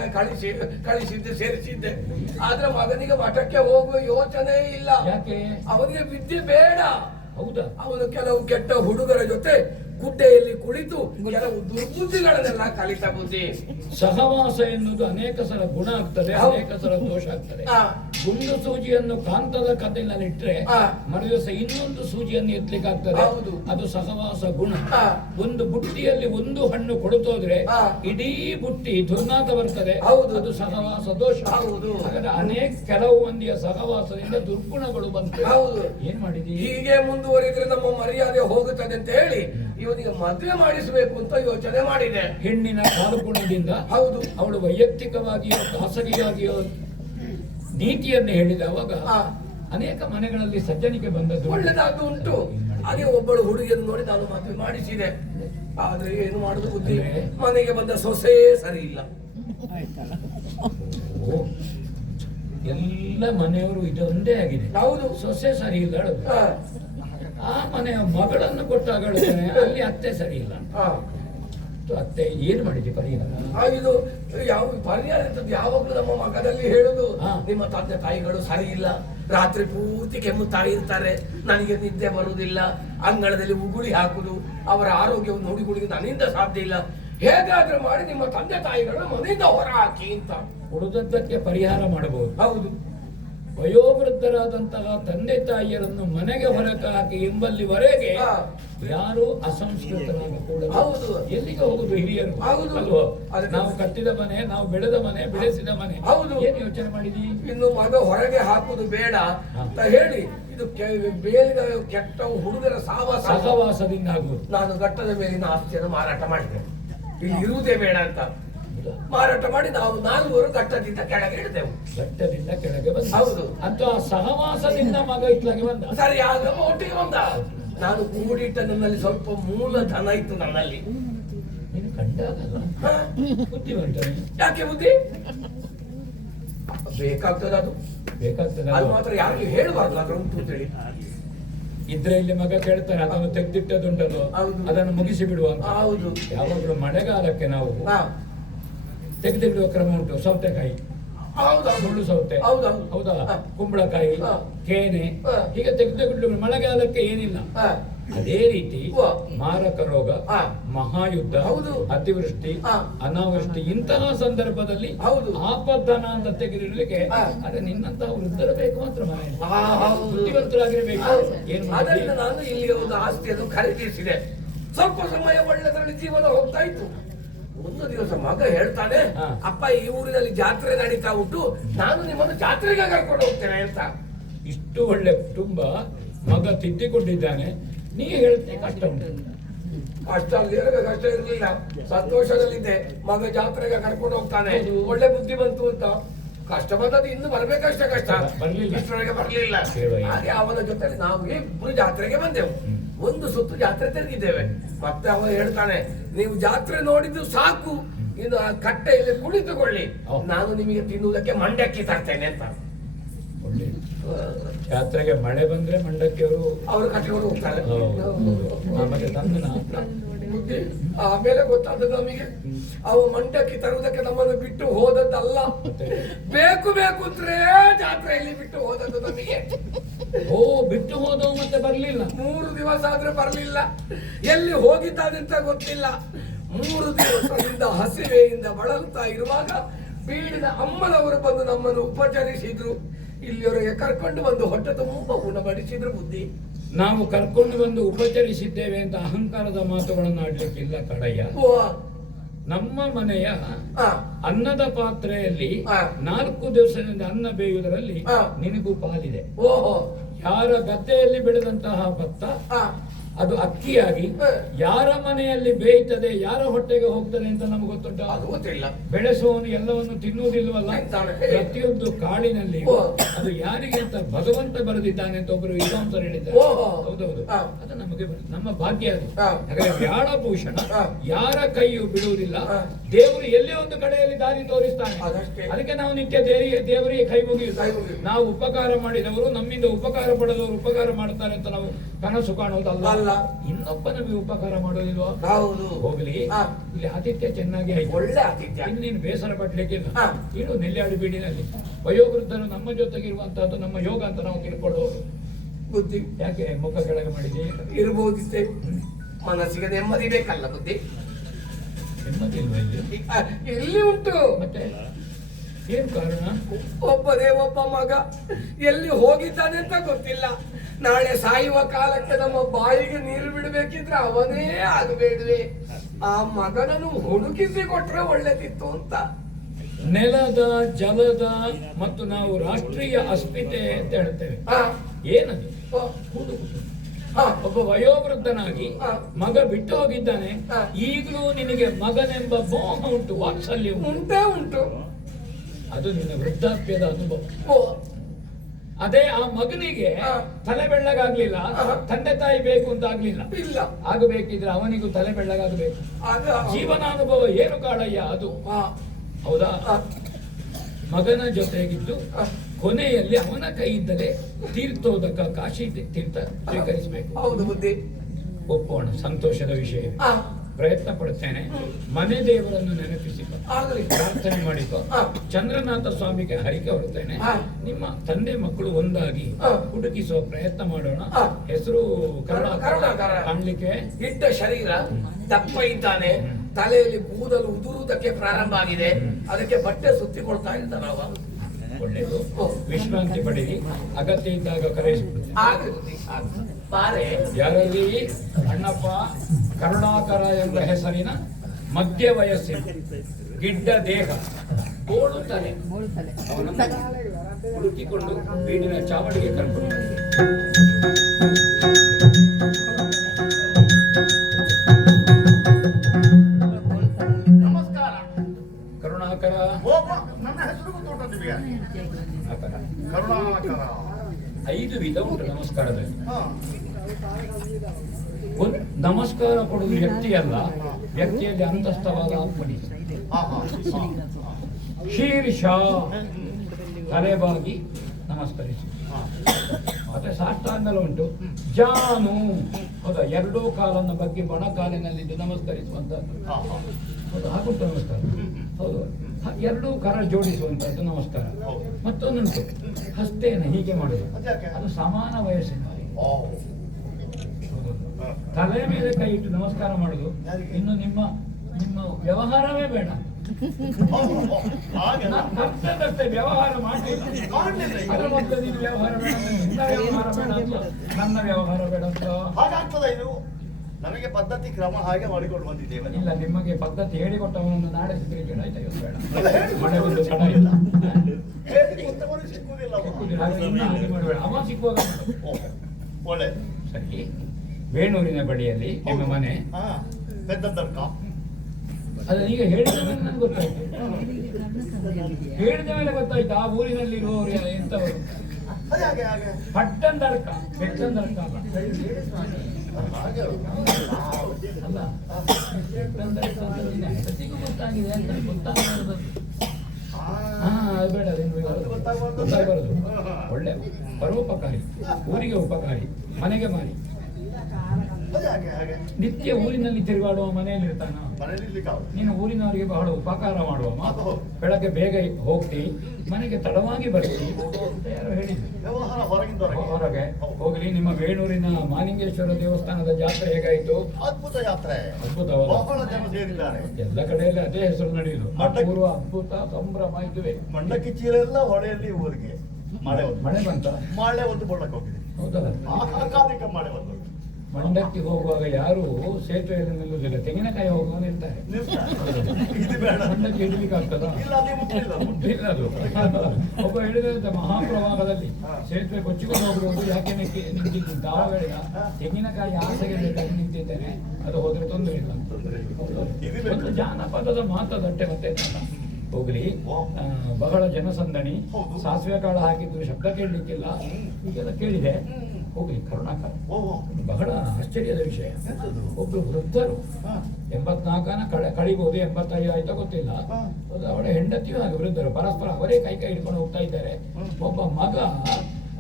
ಕಳಿಸಿದ್ದೆ, ಸೇರಿಸಿದ್ದೆ. ಆದ್ರೆ ಮಗನಿಗೆ ಮಠಕ್ಕೆ ಹೋಗುವ ಯೋಚನೆ ಇಲ್ಲ. ಯಾಕೆ? ಅವನಿಗೆ ವಿದ್ಯೆ ಬೇಡ. ಹೌದಾ? ಅವನು ಕೆಲವು ಕೆಟ್ಟ ಹುಡುಗರ ಜೊತೆ ಗುಡ್ಡೆಯಲ್ಲಿ ಕುಳಿತು ಕೆಲವು ದುರ್ಬುದ್ಧಿಗಳನ್ನೆಲ್ಲ ಕಲಿತ ಬುದ್ಧಿ. ಸಹವಾಸ ಎನ್ನುವುದು ಅನೇಕ ಸಲ ಗುಣ ಆಗ್ತದೆ, ಹೌದು. ಅನೇಕ ಸಲ ದೋಷ ಆಗ್ತದೆ. ಆ. ಗುಂಡು ಸೂಜಿಯನ್ನು ಕಾಂತದ ಕಲ್ಲಿನಲ್ಲಿ ಇಟ್ಟರೆ ಆ. ಮರುದಿವಸ ಇನ್ನೊಂದು ಸೂಜಿಯನ್ನು ಎತ್ತಲಿಕ್ಕೆ ಆಗ್ತದೆ. ಹೌದು. ಅದು ಸಹವಾಸ ಗುಣ. ಆ. ಒಂದು ಬುಟ್ಟಿಯಲ್ಲಿ ಒಂದು ಹಣ್ಣು ಕೊಡುತ್ತೋದ್ರೆ ಆ. ಇಡೀ ಬುಟ್ಟಿ ದುರ್ನಾತ ಬರ್ತದೆ. ಹೌದು. ಅದು ಸಹವಾಸ ದೋಷ. ಹೌದು. ಹಾಗಾದ್ರೆ ಅನೇಕ ಕೆಲವು ಮಂದಿಯ ಸಹವಾಸದಿಂದ ದುರ್ಗುಣಗಳು ಬಂತು. ಹೌದು. ಏನ್ ಮಾಡಿದಿ? ಹೀಗೆ ಮುಂದುವರಿದ್ರೆ ನಮ್ಮ ಮರ್ಯಾದೆ ಹೋಗುತ್ತದೆ ಅಂತ ಹೇಳಿ ಇವನಿಗೆ ಮದುವೆ ಮಾಡಿಸಬೇಕು ಅಂತ ಯೋಚನೆ ಮಾಡಿದೆ. ಹೆಣ್ಣಿನ ಕಾಲಗುಣದಿಂದ ಹೌದು. ಅವಳು ವೈಯಕ್ತಿಕವಾಗಿಯೋ ಖಾಸಗಿಯಾಗಿಯೋ ನೀತಿಯನ್ನು ಹೇಳಿದವಾಗ ಆ. ಅನೇಕ ಮನೆಗಳಲ್ಲಿ ಸಜ್ಜನಿಕೆ ಬಂದದ್ದು ಒಳ್ಳೆದಾದ್ದು ಉಂಟು. ಹಾಗೆ ಒಬ್ಬಳು ಹುಡುಗಿಯನ್ನು ನೋಡಿ ನಾನು ಮದುವೆ ಮಾಡಿಸಿದೆ. ಆದ್ರೆ ಏನು ಮಾಡುದು ಬುದ್ಧಿ, ಮನೆಗೆ ಬಂದ ಸೊಸೆ ಸರಿ ಇಲ್ಲ. ಓ, ಎಲ್ಲ ಮನೆಯವರು ಇದೊಂದೇ ಆಗಿದೆ. ಹೌದು. ಸೊಸೆ ಸರಿ ಇಲ್ಲ ಹೇಳುದು. ಆ. ಆ ಮನೆಯ ಮಗಳನ್ನು ಕೊಟ್ಟಾಗ ಹೇಳುತ್ತೇನೆ ಅಲ್ಲಿ ಅತ್ತೆ ಸರಿ ಇಲ್ಲ. ಆ. ಅತ್ತೆ ಏನ್ ಮಾಡಿದ್ವಿ ಪರಿಹಾರ? ಇದು ಯಾವ ಪರ್ಯಾಯ ಇರ್ತದೆ? ಯಾವಾಗ್ಲೂ ನಮ್ಮ ಮಗದಲ್ಲಿ ಹೇಳುದು, ಹಾ. ನಿಮ್ಮ ತಂದೆ ತಾಯಿಗಳು ಸರಿ ಇಲ್ಲ, ರಾತ್ರಿ ಪೂರ್ತಿ ಕೆಮ್ಮುತ್ತಾ ಇರ್ತಾರೆ, ನನಗೆ ನಿದ್ದೆ ಬರುವುದಿಲ್ಲ, ಅಂಗಳದಲ್ಲಿ ಉಗುಳಿ ಹಾಕುದು, ಅವರ ಆರೋಗ್ಯವನ್ನು ನೋಡಿಕೊಳ್ಳಿ ನನ್ನಿಂದ ಸಾಧ್ಯ ಇಲ್ಲ, ಹೇಗಾದ್ರೂ ಮಾಡಿ ನಿಮ್ಮ ತಂದೆ ತಾಯಿಗಳನ್ನ ಮನೆಯಿಂದ ಹೊರ ಹಾಕಿ ಅಂತ. ಉಳಿದದ್ದಕ್ಕೆ ಪರಿಹಾರ ಮಾಡಬಹುದು. ಹೌದು. ವಯೋವೃದ್ಧರಾದಂತಹ ತಂದೆ ತಾಯಿಯರನ್ನು ಮನೆಗೆ ಹೊರಗೆ ಹಾಕಿ ಎಂಬಲ್ಲಿವರೆಗೆ ಹಾ. ಯಾರು ಅಸಂಸ್ಕೃತರಾಗಕೂಡದು. ಹೌದು. ಎಲ್ಲಿಗೆ ಹೋಗುದು ಹಿರಿಯರು? ಹೌದು. ಅಲ್ವೋ? ಅದಕ್ಕೆ- ನಾವು ಕಟ್ಟಿದ ಮನೆ, ನಾವು ಬೆಳೆದ ಮನೆ, ಬೆಳೆಸಿದ ಮನೆ. ಹೌದು. ಏನ್ ಯೋಚನೆ ಮಾಡಿದಿ? ಇನ್ನು ಮಗ ಹೊರಗೆ ಹಾಕುದು ಬೇಡ ಅಂತ ಹೇಳಿ ಇದು ಬೇಲಿನ ಕೆಟ್ಟ ಹುಡುಗರ ಸಹವಾಸದಿಂದ ಆಗುವುದು. ನಾನು ಘಟ್ಟದ ಮೇಲಿನ ಆಸ್ತಿಯನ್ನು ಮಾರಾಟ ಮಾಡಿದೆ, ಇಲ್ಲಿ ಇರುವುದೇ ಬೇಡ ಅಂತ ಮಾರಾಟ ಮಾಡಿ ನಾವು 4 ಘಟ್ಟದಿಂದ ಕೆಳಗೆ ಇಳಿದೆವು. ಘಟ್ಟದಿಂದ ಕೆಳಗೆ ಬಂದ. ಹೌದು. ಅಂತ ಸಹವಾಸದಿಂದ ಮಗ ಇತ್ಲಾಗೆ ಬಂದ. ಸರಿ, ಆಗ ಒಟ್ಟಿಗೆ ಬಂದ. ನಾನು ಕೂಡಿಟ್ಟ ನನ್ನಲ್ಲಿ ಸ್ವಲ್ಪ ಮೂಲಧನ ಇತ್ತು ನನ್ನಲ್ಲಿ. ನೀನು ಕಂಡಾಗಲ್ಲ ಹ? ಬುದ್ಧಿವಂತನೇ. ಯಾಕೆ ಬುದ್ಧಿ ಬೇಕಾಗ್ತದ? ಅದು ಬೇಕಾಗ್ತದೆ. ಅದು ಮಾತ್ರ ಯಾರಿಗೂ ಹೇಳಬಾರ್ದು ಅದ್ರ ಉಂಟು ಅಂತೇಳಿ. ಇದ್ರೆ ಇಲ್ಲಿ ಮಗ ಕೇಳ್ತಾರೆ ಅದನ್ನು ತೆಗೆದಿಟ್ಟದುಂಟದು, ಹೌದು. ಅದನ್ನು ಮುಗಿಸಿ ಬಿಡುವ ಅಂತ. ಹೌದು. ಯಾವಾಗಲೂ ಮಳೆಗಾಲಕ್ಕೆ ನಾವು ಹಾ. ತೆಗೆದಿಡುವ ಕ್ರಮ ಉಂಟು. ಸೌತೆಕಾಯಿ, ಹೌದಾ? ಮುಳ್ಳು ಸೌತೆ, ಹೌದೌದು. ಹೌದಾ, ಹಾ. ಕುಂಬಳಕಾಯಿ, ಹಾ. ಕೇನೆ, ಹಾ. ಹೀಗೆ ತೆಗೆದುಬಿಟ್ಟು ಮಳೆಗಾಲಕ್ಕೆ ಏನಿಲ್ಲ. ಹಾ. ಅದೇ ರೀತಿ ವಾ. ಮಾರಕ ರೋಗ, ಹಾ. ಮಹಾಯುದ್ಧ, ಹೌದು. ಅತಿವೃಷ್ಟಿ, ಹಾ. ಅನಾವೃಷ್ಟಿ ಇಂತಹ ಸಂದರ್ಭದಲ್ಲಿ ಹೌದು. ಆಪದ್ದನ ಅಂತ ತೆಗೆದಿಡಲಿಕ್ಕೆ ಹಾ. ಅದೇ ನಿನ್ನಂತಹ ವೃದ್ಧರು ಬೇಕು ಮಾತ್ರ ಮನೆ. ಹಾ, ಹೌದು. ಬುದ್ಧಿವಂತರಾಗಿರ್ಬೇಕು. ಹೌದು. ಏನ್ ಅದರಿಂದ ಮಾಡಿ ನಾನು ಇಲ್ಲಿ ಒಂದು ಆಸ್ತಿಯನ್ನು ಖರೀದಿಸಿದೆ. ಸ್ವಲ್ಪ ಸಮಯ ಒಳ್ಳೆದರಲ್ಲಿ ಜೀವನ ಹೋಗ್ತಾ ಇತ್ತು. ಒಂದು ದಿವಸ ಮಗ ಹೇಳ್ತಾನೆ, ಹಾ. ಅಪ್ಪ ಈ ಊರಿನಲ್ಲಿ ಜಾತ್ರೆ ನಡೀತಾ ಉಂಟು, ನಾನು ನಿಮ್ಮನ್ನು ಜಾತ್ರೆಗೆ ಕರ್ಕೊಂಡು ಹೋಗ್ತೇನೆ ಅಂತ. ಇಷ್ಟು ಒಳ್ಳೆ ಕುಟುಂಬ ಮಗ ತಿದ್ದಿಕೊಂಡಿದ್ದಾನೆ, ನೀ ಹೇಳ್ತೆ ಕಷ್ಟ ಉಂಟು. ಕಷ್ಟ ಕಷ್ಟ ಇರಲಿಲ್ಲ, ಸಂತೋಷದಲ್ಲಿದ್ದೆ. ಮಗ ಜಾತ್ರೆಗೆ ಕರ್ಕೊಂಡು ಹೋಗ್ತಾನೆ, ಹೌದು. ಒಳ್ಳೆ ಬುದ್ಧಿ ಬಂತು ಅಂತ. ಕಷ್ಟ ಬಂದದ್ದು ಇನ್ನು ಬರ್ಬೇಕಷ್ಟೇ ಕಷ್ಟ, ಬರ್ಲಿಲ್ಲ. ಇಷ್ಟರೊಳಗೆ ಬರ್ಲಿಲ್ಲ. ಹೇಳುವ ಏನು? ಹಾಗೆ ಅವನ ಜೊತೆ ನಾವು ಇಬ್ರು ಜಾತ್ರೆಗೆ ಬಂದೆವು. ಒಂದು ಸುತ್ತು ಜಾತ್ರೆ ತಿರುಗಿದ್ದೇವೆ. ಮತ್ತೆ ಅವನು ಹೇಳ್ತಾನೆ, ನೀವು ಜಾತ್ರೆ ನೋಡಿದ್ದು ಸಾಕು, ಇನ್ನು ಆ ಕಟ್ಟೆಯಲ್ಲಿ ಕುಳಿತುಕೊಳ್ಳಿ, ಹೌದು. ನಾನು ನಿಮಗೆ ತಿನ್ನುವುದಕ್ಕೆ ಮಂಡಕ್ಕಿ ತರ್ತೇನೆ ಅಂತ. ಒಳ್ಳೆ ಜಾತ್ರೆಗೆ ಮಳೆ ಬಂದ್ರೆ ಮಂಡಕ್ಕಿ ಅವರು ಕಟ್ಟಿಕೊಂಡು ಹೋಗ್ತಾರೆ. ಮತ್ತೆ ತಂದನ ಬುದ್ಧಿ ಆಮೇಲೆ ಗೊತ್ತಾದ ನಮಗೆ, ಅವ ಮಂಡಕ್ಕಿ ತರುವುದಕ್ಕೆ ನಮ್ಮನ್ನು ಬಿಟ್ಟು ಹೋದದ್ದಲ್ಲ, ಬೇಕು ಅಂದ್ರೆ ಜಾತ್ರೆಯಲ್ಲಿ ಬಿಟ್ಟು ಹೋದದ್ದು ನಮಗೆ. ಓ, ಬಿಟ್ಟು ಹೋದವು ಮತ್ತೆ ಬರ್ಲಿಲ್ಲ. 3 ದಿವಸ ಆದ್ರೆ ಬರ್ಲಿಲ್ಲ, ಎಲ್ಲಿ ಹೋಗಿದ್ದಾನಂತ ಗೊತ್ತಿಲ್ಲ. 3 ದಿವಸದಿಂದ ಹಸಿವೆಯಿಂದ ಬಳಲ್ತಾ ಇರುವಾಗ ಬೀಡಿನ ಅಮ್ಮನವರು ಬಂದು ನಮ್ಮನ್ನು ಉಪಚರಿಸಿದ್ರು. ಇಲ್ಲಿಯವರೆಗೆ ಕರ್ಕೊಂಡು ಬಂದು ಹೊಟ್ಟೆ ತುಂಬ ಉಣಬಡಿಸಿದ್ರು. ಬುದ್ಧಿ ನಾವು ಕರ್ಕೊಂಡು ಬಂದು ಉಪಚರಿಸಿದ್ದೇವೆ ಅಂತ ಅಹಂಕಾರದ ಮಾತುಗಳನ್ನು ಆಡ್ಲಿಕ್ಕಿಲ್ಲ ಕಡೆಯ. ಓ, ನಮ್ಮ ಮನೆಯ ಆ, ಅನ್ನದ ಪಾತ್ರೆಯಲ್ಲಿ ಆ. 4 ದಿವಸದಿಂದ ಅನ್ನ ಬೇಯುವುದರಲ್ಲಿ ಆ. ನಿನಗೂ ಪಾಲಿದೆ. ಓಹೋ, ಯಾರ ಗದ್ದೆಯಲ್ಲಿ ಬೆಳೆದಂತಹ ಭತ್ತ ಆ, ಅದು ಅಕ್ಕಿಯಾಗಿ ಯಾರ ಮನೆಯಲ್ಲಿ ಬೇಯ್ತದೆ ಯಾರ ಹೊಟ್ಟೆಗೆ ಹೋಗ್ತದೆ ಅಂತ ನಮ್ಗೆ ಗೊತ್ತುಂಟ. ಅದು ಗೊತ್ತಿಲ್ಲ. ಬೆಳೆಸುವವನು ಎಲ್ಲವನ್ನು ತಿನ್ನುವುದಿಲ್ವಲ್ಲ. ಎಂತಾನೆ? ಪ್ರತಿಯೊಂದು ಕಾಳಿನಲ್ಲಿ ಓ. ಅದು ಯಾರಿಗೆ ಅಂತ ಭಗವಂತ ಬರೆದಿದ್ದಾನೆ ಅಂತ ಒಬ್ಬರು ವಿದ್ವಾಂಸರು ಹೇಳಿದ್ದಾರೆ. ಓಹೋ. ಹೌದೌದು. ಹಾ. ಅದು ನಮಗೆ ನಮ್ಮ ಭಾಗ್ಯ ಅದು. ಹಾ. ಹಾಗಾದ್ರೆ ವ್ಯಾಳಭೂಷಣ ಹಾ. ಯಾರ ಕೈಯು ಬಿಡುವುದಿಲ್ಲ. ಹಾ. ದೇವರು ಎಲ್ಲೇ ಒಂದು ಕಡೆಯಲ್ಲಿ ದಾರಿ ತೋರಿಸ್ತಾನೆ. ಅದಷ್ಟೇ. ಅದಕ್ಕೆ ನಾವು ನಿತ್ಯ ದೇವರಿಗೆ ಕೈ ಮುಗಿಯುವುದು. ನಾವು ಉಪಕಾರ ಮಾಡಿದವರು ನಮ್ಮಿಂದ ಉಪಕಾರ ಪಡೆದವರು ಉಪಕಾರ ಮಾಡ್ತಾರೆ ಅಂತ ನಾವು ಕನಸು ಕಾಣುವುದಲ್ಲ. ಅಲ್ಲ. ಇನ್ನೊಬ್ಬ ನಮಗೆ ಉಪಕಾರ ಮಾಡೋದಿಲ್ವಾ? ಹೌದು. ಹೋಗ್ಲಿ. ಹಾ. ಇಲ್ಲಿ ಆತಿಥ್ಯ ಚೆನ್ನಾಗಿ ಆಯ್ತು. ಒಳ್ಳೆ ಆತಿಥ್ಯ. ಇನ್ನೇನು ಬೇಸರ ಪಡ್ಲಿಕ್ಕಿಲ್ಲ. ಹಾ. ಇಡು ನೆಲ್ಯಾಡಿ ಬೀಡಿನಲ್ಲಿ ವಯೋವೃದ್ಧರು ನಮ್ಮ ಜೊತೆಗಿರುವಂತಹದ್ದು ನಮ್ಮ ಯೋಗ ಅಂತ ನಾವು ತಿಳ್ಕೊಳ್ಳೋರು. ಬುದ್ಧಿ ಯಾಕೆ ಮುಖ ಕೆಳಗೆ ಮಾಡಿದೆ? ಇರ್ಬೋದಿತ್ತೆ. ಮನಸ್ಸಿಗೆ ನೆಮ್ಮದಿ ಬೇಕಲ್ಲ ಬುದ್ಧಿ. ನೆಮ್ಮದಿ ಇಲ್ವಾ ಇಲ್ಲಿ? ಎಲ್ಲಿ ಉಂಟು? ಮತ್ತೆ ಏನ್ ಕಾರಣ? ಒಬ್ಬನೇ ಒಬ್ಬ ಮಗ ಎಲ್ಲಿ ಹೋಗಿದ್ದಾನೆ ಅಂತ ಗೊತ್ತಿಲ್ಲ. ನಾಳೆ ಸಾಯುವ ಕಾಲಕ್ಕೆ ನಮ್ಮ ಬಾಯಿಗೆ ನೀರು ಬಿಡಬೇಕಿದ್ರೆ ಅವನೇ ಆಗಬೇಡ್ವೆ. ಆ ಮಗನನ್ನು ಹುಡುಕಿಸಿ ಕೊಟ್ರೆ ಒಳ್ಳೇದಿತ್ತು ಅಂತ. ನೆಲದ ಜಲದ ಮತ್ತು ನಾವು ರಾಷ್ಟ್ರೀಯ ಅಸ್ಮಿತೆ ಅಂತ ಹೇಳ್ತೇವೆ. ಹಾ. ಏನದು? ಓ. ಹುಡುಕುದು. ಹಾ. ಒಬ್ಬ ವಯೋವೃದ್ಧನಾಗಿ ಹಾ. ಮಗ ಬಿಟ್ಟು ಹೋಗಿದ್ದಾನೆ. ಹಾ. ಈಗಲೂ ನಿನಗೆ ಮಗನೆಂಬ ಮೋಹ ಉಂಟು, ವಾತ್ಸಲ್ಯ ಉಂಟು. ಉಂಟೇ ಉಂಟು. ಅದು ನಿನ್ನ ವೃದ್ಧಾಪ್ಯದ ಅನುಭವ. ಓ. ಅದೇ ಆ ಮಗನಿಗೆ ಹಾ. ತಲೆ ಬೆಳ್ಳಗಾಗ್ಲಿಲ್ಲ, ಹಾ. ತಂದೆ ತಾಯಿ ಬೇಕು ಅಂತ ಆಗ್ಲಿಲ್ಲ. ಇಲ್ಲ. ಆಗಬೇಕಿದ್ರೆ ಅವನಿಗೂ ತಲೆ ಬೆಳ್ಳಗಾಗಬೇಕು. ಆಗ ಜೀವನಾನುಭವ ಏನು ಕಾಳಯ್ಯ ಅದು. ಹಾ. ಹೌದಾ? ಹಾ. ಮಗನ ಜೊತೆಗಿದ್ದು ಹಾ. ಕೊನೆಯಲ್ಲಿ ಅವನ ಕೈಯಿಂದಲೇ ತೀರ್ಥೋದಕ ಕಾಶಿ ತೀರ್ಥ ಸ್ವೀಕರಿಸಬೇಕು. ಹೌದು ಬುದ್ಧಿ. ಒಪ್ಪೋಣ, ಸಂತೋಷದ ವಿಷಯ. ಹಾ. ಪ್ರಯತ್ನ ಪಡುತ್ತೇನೆ. ಮನೆ ದೇವರನ್ನು ನೆನಪಿಸಿಕೊ, ಆಗಲಿ. ಪ್ರಾರ್ಥನೆ ಮಾಡಿಕೊ. ಹಾ. ಚಂದ್ರನಾಥ ಸ್ವಾಮಿಗೆ ಹರಿಕೆ ಹೊರತೇನೆ. ಹಾ. ನಿಮ್ಮ ತಂದೆ ಮಕ್ಕಳು ಒಂದಾಗಿ ಹಾ. ಹುಡುಕಿಸುವ ಪ್ರಯತ್ನ ಮಾಡೋಣ. ಹಾ. ಹೆಸರು ಕರುಣಾಕರ. ಕಾಣ್ಲಿಕ್ಕೆ ಇಟ್ಟ ಶರೀರ ದಪ್ಪ ಇದ್ದಾನೆ. ತಲೆಯಲ್ಲಿ ಕೂದಲು ಉದುರುವುದಕ್ಕೆ ಪ್ರಾರಂಭ ಆಗಿದೆ. ಅದಕ್ಕೆ ಬಟ್ಟೆ ಸುತ್ತಿಕೊಳ್ತಾ ಇದ್ದಾನೆ ಅವ. ಒಳ್ಳೆಯದು. ಓ. ವಿಶ್ರಾಂತಿ ಪಡೀರಿ. ಅಗತ್ಯ ಇದ್ದಾಗ ಕರೆಯಿಸ್ಬಿಡ್ತೀನಿ. ಆಗಲಿ ಬುದ್ಧಿ. ಬಾರೆ. ಯಾರಲ್ಲಿ ಅಣ್ಣಪ್ಪ ಕರುಣಾಕರ ಎಂಬ ಹೆಸರಿನ ಮಧ್ಯ ವಯಸ್ಸಿನ ಗಿಡ್ಡ ದೇಹ, ಬೋಳು ತಲೆ, ಅವನನ್ನು ಹುಡುಕಿಕೊಂಡು ಬೀಡಿನ ಚಾವಡಿಗೆ ಕರ್ಕೊಂಡು ನಮಸ್ಕಾರ. ಕರುಣಾಕರ. ನನ್ನ ಹೆಸರು ಗೊತ್ತುಂಟ ನಿಮಗೆ? ಆತರ ಕರುಣಾಕರ. 5 ವಿಧ ಉಂಟು ನಮಸ್ಕಾರದಲ್ಲಿ. ಹಾ. ಒಂದು ನಮಸ್ಕಾರ ಕೊಡುವುದು ವ್ಯಕ್ತಿ ಅಲ್ಲ, ವ್ಯಕ್ತಿಯಲ್ಲಿ ಅಂತಸ್ಥವಾದ ಆತ್ಮನಿಷ್ಠ. ಹಾ, ಹಾ, ಹಾ. ಶೀರ್ಷ, ತಲೆಬಾಗಿ ನಮಸ್ಕರಿಸು. ಹಾ. ಮತ್ತೆ ಸಾಷ್ಟಾಂಗಲ ಉಂಟು. ಜಾನು, ಹೌದಾ, ಎರಡೂ ಕಾಲನ್ನ ಬಗ್ಗೆ ಮೊಣಕಾಲಿನಲ್ಲಿದ್ದು ನಮಸ್ಕರಿಸುವಂತದ್ದು. ಹಾ, ಹಾ. ಹೌದು, ಹಾಗುಂಟು ನಮಸ್ಕಾರ. ಹೌದು, ಎರಡೂ ಕರ ಜೋಡಿಸುವಂತದ್ದು ನಮಸ್ಕಾರ. ಹೌದು. ಮತ್ತೊಂದುಂಟು, ಹಸ್ತೇನ ಹೀಗೆ ಮಾಡುದು. ಅದ್ಯಾಕೆ? ಅದು ಸಮಾನ ವಯಸ್ಸಿನ. ಓ. ತಲೆ ಮೇಲೆ ಕೈ ಇಟ್ಟು ನಮಸ್ಕಾರ ಮಾಡುದು. ಯಾರಿಗೆ? ಇನ್ನು ನಿಮ್ಮ ವ್ಯವಹಾರವೇ ಬೇಡ. ಓ, ಓ, ಹಾಗೆ. ನರ್ತದಷ್ಟೇ ವ್ಯವಹಾರ ಮಾಡಲಿಲ್ಲ. ಮಾಡ್ಲಿಲ್ಲ ಈಗ. ಅದರ ಮೊದಲು ನೀನು ವ್ಯವಹಾರ ಬೇಡ, ನಿನ್ನ ವ್ಯವಹಾರ ಬೇಡ ಅಂತ, ನನ್ನ ವ್ಯವಹಾರ ಬೇಡ ಅಂತ. ಹಾಗಾಗ್ತದ ಇದು? ನಮಗೆ ಪದ್ಧತಿ ಕ್ರಮ ಹಾಗೆ ಮಾಡಿಕೊಂಡು ಬಂದಿದ್ದೇವೆ ನಾವು. ಇಲ್ಲ, ನಿಮಗೆ ಪದ್ಧತಿ ಹೇಳಿಕೊಟ್ಟವನನ್ನು ನಾಳೆ ಸಿಕ್ಕಲಿಕ್ಕೆ ಆಯ್ತಾ? ಇವತ್ತು ಬೇಡ. ಅಲ್ಲ, ಹೇಳಿ ಮಳೆ ಬಂದು ತಡ ಇಲ್ಲ. ಹೇಳಿ ಕೊಟ್ಟವನು ಸಿಕ್ಕುವುದಿಲ್ಲ ಅವ. ಹಾಗೆ ಇನ್ನು ಹಾಗೆ ಮಾಡಬೇಡ. ಅವ ಸಿಕ್ಕುವಾಗ ಮಾಡು. ಓ, ಒಳ್ಳೆದು. ಸರಿ. ವೇಣೂರಿನ ಬಳಿಯಲ್ಲಿ ನಿಮ್ಮ ಹೌದು. ಮನೆ. ಹಾ. ಪೆದ್ದ ತರ್ಕ. ಅದನ್ನ ಈಗ ಹೇಳಿದ ಮೇಲೆ ನನಗೆ ಗೊತ್ತಾಯ್ತು. ಹೇಳಿದ ಮೇಲೆ ಗೊತ್ತಾಯ್ತು ಆ ಊರಿನಲ್ಲಿ ಇರುವವರು ಎಂತವರು. ಅದೇ ಹಾಗೆ ಹಾಗೆ ಪಟ್ಟಂದರ್ಕ, ಬೆಟ್ಟಂದರ್ಕ ಅಲ್ಲ. ಹಾಗೆ ಅಲ್ಲ, ಬೆಟ್ಟಂದರ್ಕ ಅಂತ ನಿನ್ನ ಹೆಸರಿಗೂ ಗೊತ್ತಾಗಿದೆ ಅಂತ ಗೊತ್ತಾಗಬಾರದು. ಹಾ, ಅದು ಬೇಡ. ಗೊತ್ತಾಗಬಾರದು. ಒಳ್ಳೆ ಪರೋಪಕಾರಿ, ಊರಿಗೆ ಉಪಕಾರಿ, ಮನೆಗೆ ಮಾರಿ. ಅದೇ ಹಾಗೆ ಹಾಗೆ ನಿತ್ಯ ಊರಿನಲ್ಲಿ ತಿರುಗಾಡುವ ಮನೆಯಲ್ಲಿ ಇರ್ತಾನ. ಮನೆಯಲ್ಲಿ ಇರ್ಲಿಕ್ಕೆ ಆಗುದು. ನೀನು ಊರಿನವರಿಗೆ ಬಹಳ ಉಪಕಾರ ಮಾಡುವ. ಅದು ಹೌದು. ಬೆಳಗ್ಗೆ ಬೇಗ ಹೋಗ್ತಿ, ಮನೆಗೆ ತಡವಾಗಿ ಬರ್ತಿ ಅಂತ ಯಾರೋ ಹೇಳಿದ್ರು. ವ್ಯವಹಾರ ಹೊರಗಿಂದವರೆಗೆ. ಹೊರಗೆ ಹೋಗ್ಲಿ. ನಿಮ್ಮ ವೇಣೂರಿನ ಮಾಲಿಂಗೇಶ್ವರ ದೇವಸ್ಥಾನದ ಜಾತ್ರೆ ಹೇಗಾಯ್ತು? ಅದ್ಭುತ ಯಾತ್ರೆ. ಅದ್ಭುತವಾದ. ಬಹಳ ಜನ ಸೇರಿದ್ದಾರೆ. ಎಲ್ಲ ಕಡೆಯಲ್ಲಿ ಅದೇ ಹೆಸರು ನಡೆಯುದು. ಮಂಡಕ್ಕಿ- ಪೂರ್ವ ಅದ್ಭುತ ಸಂಭ್ರಮ ಇದುವೆ. ಮಂಡಕ್ಕಿ ಚೀರೆಲ್ಲ ಹೊಳೆಯಲ್ಲಿ ಊರಿಗೆ ಮಳೆ ಒಂದು ಮಳೆ ಬಂತ? ಮಳೆ ಒಂದು ಬಳ್ಳಕ್ಕೆ ಹೋಗಿದೆ. ಹೌದಲ್ಲ? ಅಕಾಲಿಕ ಮಳೆ ಒಂದು. ಮಂಡಕ್ಕಿ ಹೋಗುವಾಗ ಯಾರು ಸೇತುವೆಯಲ್ಲಿ ನಿಲ್ಲುವುದಿಲ್ಲ, ತೆಂಗಿನಕಾಯಿ ಹೋಗುವ ನಿಲ್ತಾರೆ. ಇದು ಬೇಡ. ಮಂಡಕ್ಕಿ ಹಿಡಿಲಿಕ್ಕೆ ಆಗ್ತದ? ಇಲ್ಲ, ಅದೇ ಮುಟ್ಟಿಲ್ಲ. ಇಲ್ಲ ಅದು. ಒಬ್ಬ ಹೇಳಿದಂತೆ ಮಹಾಪ್ರವಾಹದಲ್ಲಿ ಸೇತುವೆ ಕೊಚ್ಚಿಕೊಂಡು ಹೋಗುವುದು ಯಾಕೆ ನಿಂತಿದ್ದು ಆವಾಗ ಹೇಳಿದ, ತೆಂಗಿನಕಾಯಿ ಆಸೆಗೆ ನಿಂತಿದ್ದೇನೆ, ಅದು ಹೋದ್ರೆ ತೊಂದರೆ ಇಲ್ಲ. ಒಂದು ಜಾನಪದದ ಮಾತದಟ್ಟೆ ಮತ್ತೆ ಹೋಗ್ಲಿ. ಬಹಳ ಜನಸಂದಣಿ, ಸಾಸಿವೆ ಕಾಳು ಹಾಕಿದ್ರು ಶಬ್ದ ಕೇಳಲಿಕ್ಕಿಲ್ಲ, ಹೀಗೆಲ್ಲ ಕೇಳಿದೆ. ಹೋಗ್ಲಿ, ಕರುಣಾಕರ ಬಹಳ ಆಶ್ಚರ್ಯದ ವಿಷಯ. ಒಬ್ರು ವೃದ್ಧರು 84 ಕಳಿಬಹುದು, 85 ಆಯ್ತಾ ಗೊತ್ತಿಲ್ಲ. ಅವಳ ಹೆಂಡತಿಯೂ ಹಾಗೆ ವೃದ್ಧರು, ಪರಸ್ಪರ ಅವರೇ ಕೈ ಹಿಡ್ಕೊಂಡು ಹೋಗ್ತಾ ಇದ್ದಾರೆ. ಒಬ್ಬ ಮಗ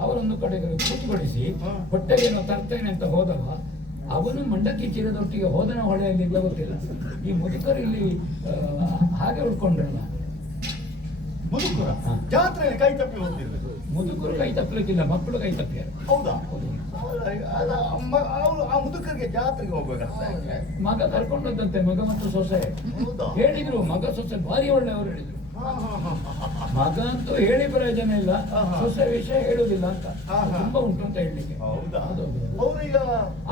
ಅವರೊಂದು ಕಡೆ ಕೂತ್ಕೊಳಿಸಿ ಹೊಟ್ಟೆಗೆ ಏನೋ ತರ್ತೇನೆ ಅಂತ ಹೋದವ, ಅವನು ಮಂಡಕ್ಕಿ ಚೀಲದೊಟ್ಟಿಗೆ ಹೋದನ ಹೊಳೆಯಲ್ಲಿ ಇಲ್ಲ ಗೊತ್ತಿಲ್ಲ. ಈ ಮುದುಕರು ಇಲ್ಲಿ ಹಾಗೆ ಉಳ್ಕೊಂಡ್ರಲ್ಲ. ಮುದುಕರ ಜಾತ್ರೆಯಲ್ಲಿ ಕೈ ತಪ್ಪಿ ಹೋಗ್ತಿದ್ರು. ಮುದುಕರು ಕೈ ತಪ್ಪಲಿಕ್ಕಿಲ್ಲ, ಮಕ್ಕಳು ಕೈ ತಪ್ಪಿಯಾರು. ಹೌದಾ? ಆ ಮುದುಕರಿಗೆ ಜಾತ್ರೆಗೆ ಹೋಗ್ಬೇಕಾಗ್ತದೆ. ಮಗ ಕರ್ಕೊಂಡಂತೆ, ಮಗ ಮತ್ತು ಸೊಸೆ ಹೇಳಿದ್ರು. ಮಗ ಸೊಸೆ ಭಾರಿ ಒಳ್ಳೆಯವರು ಹೇಳಿದ್ರು. ಮಗ ಅಂತೂ ಹೇಳಿ ಪ್ರಯೋಜನ ಇಲ್ಲ, ಸೊಸೆ ವಿಷಯ ಹೇಳುವುದಿಲ್ಲ ಅಂತ ತುಂಬಾ ಉಂಟು ಅಂತ ಹೇಳಲಿಕ್ಕೆ.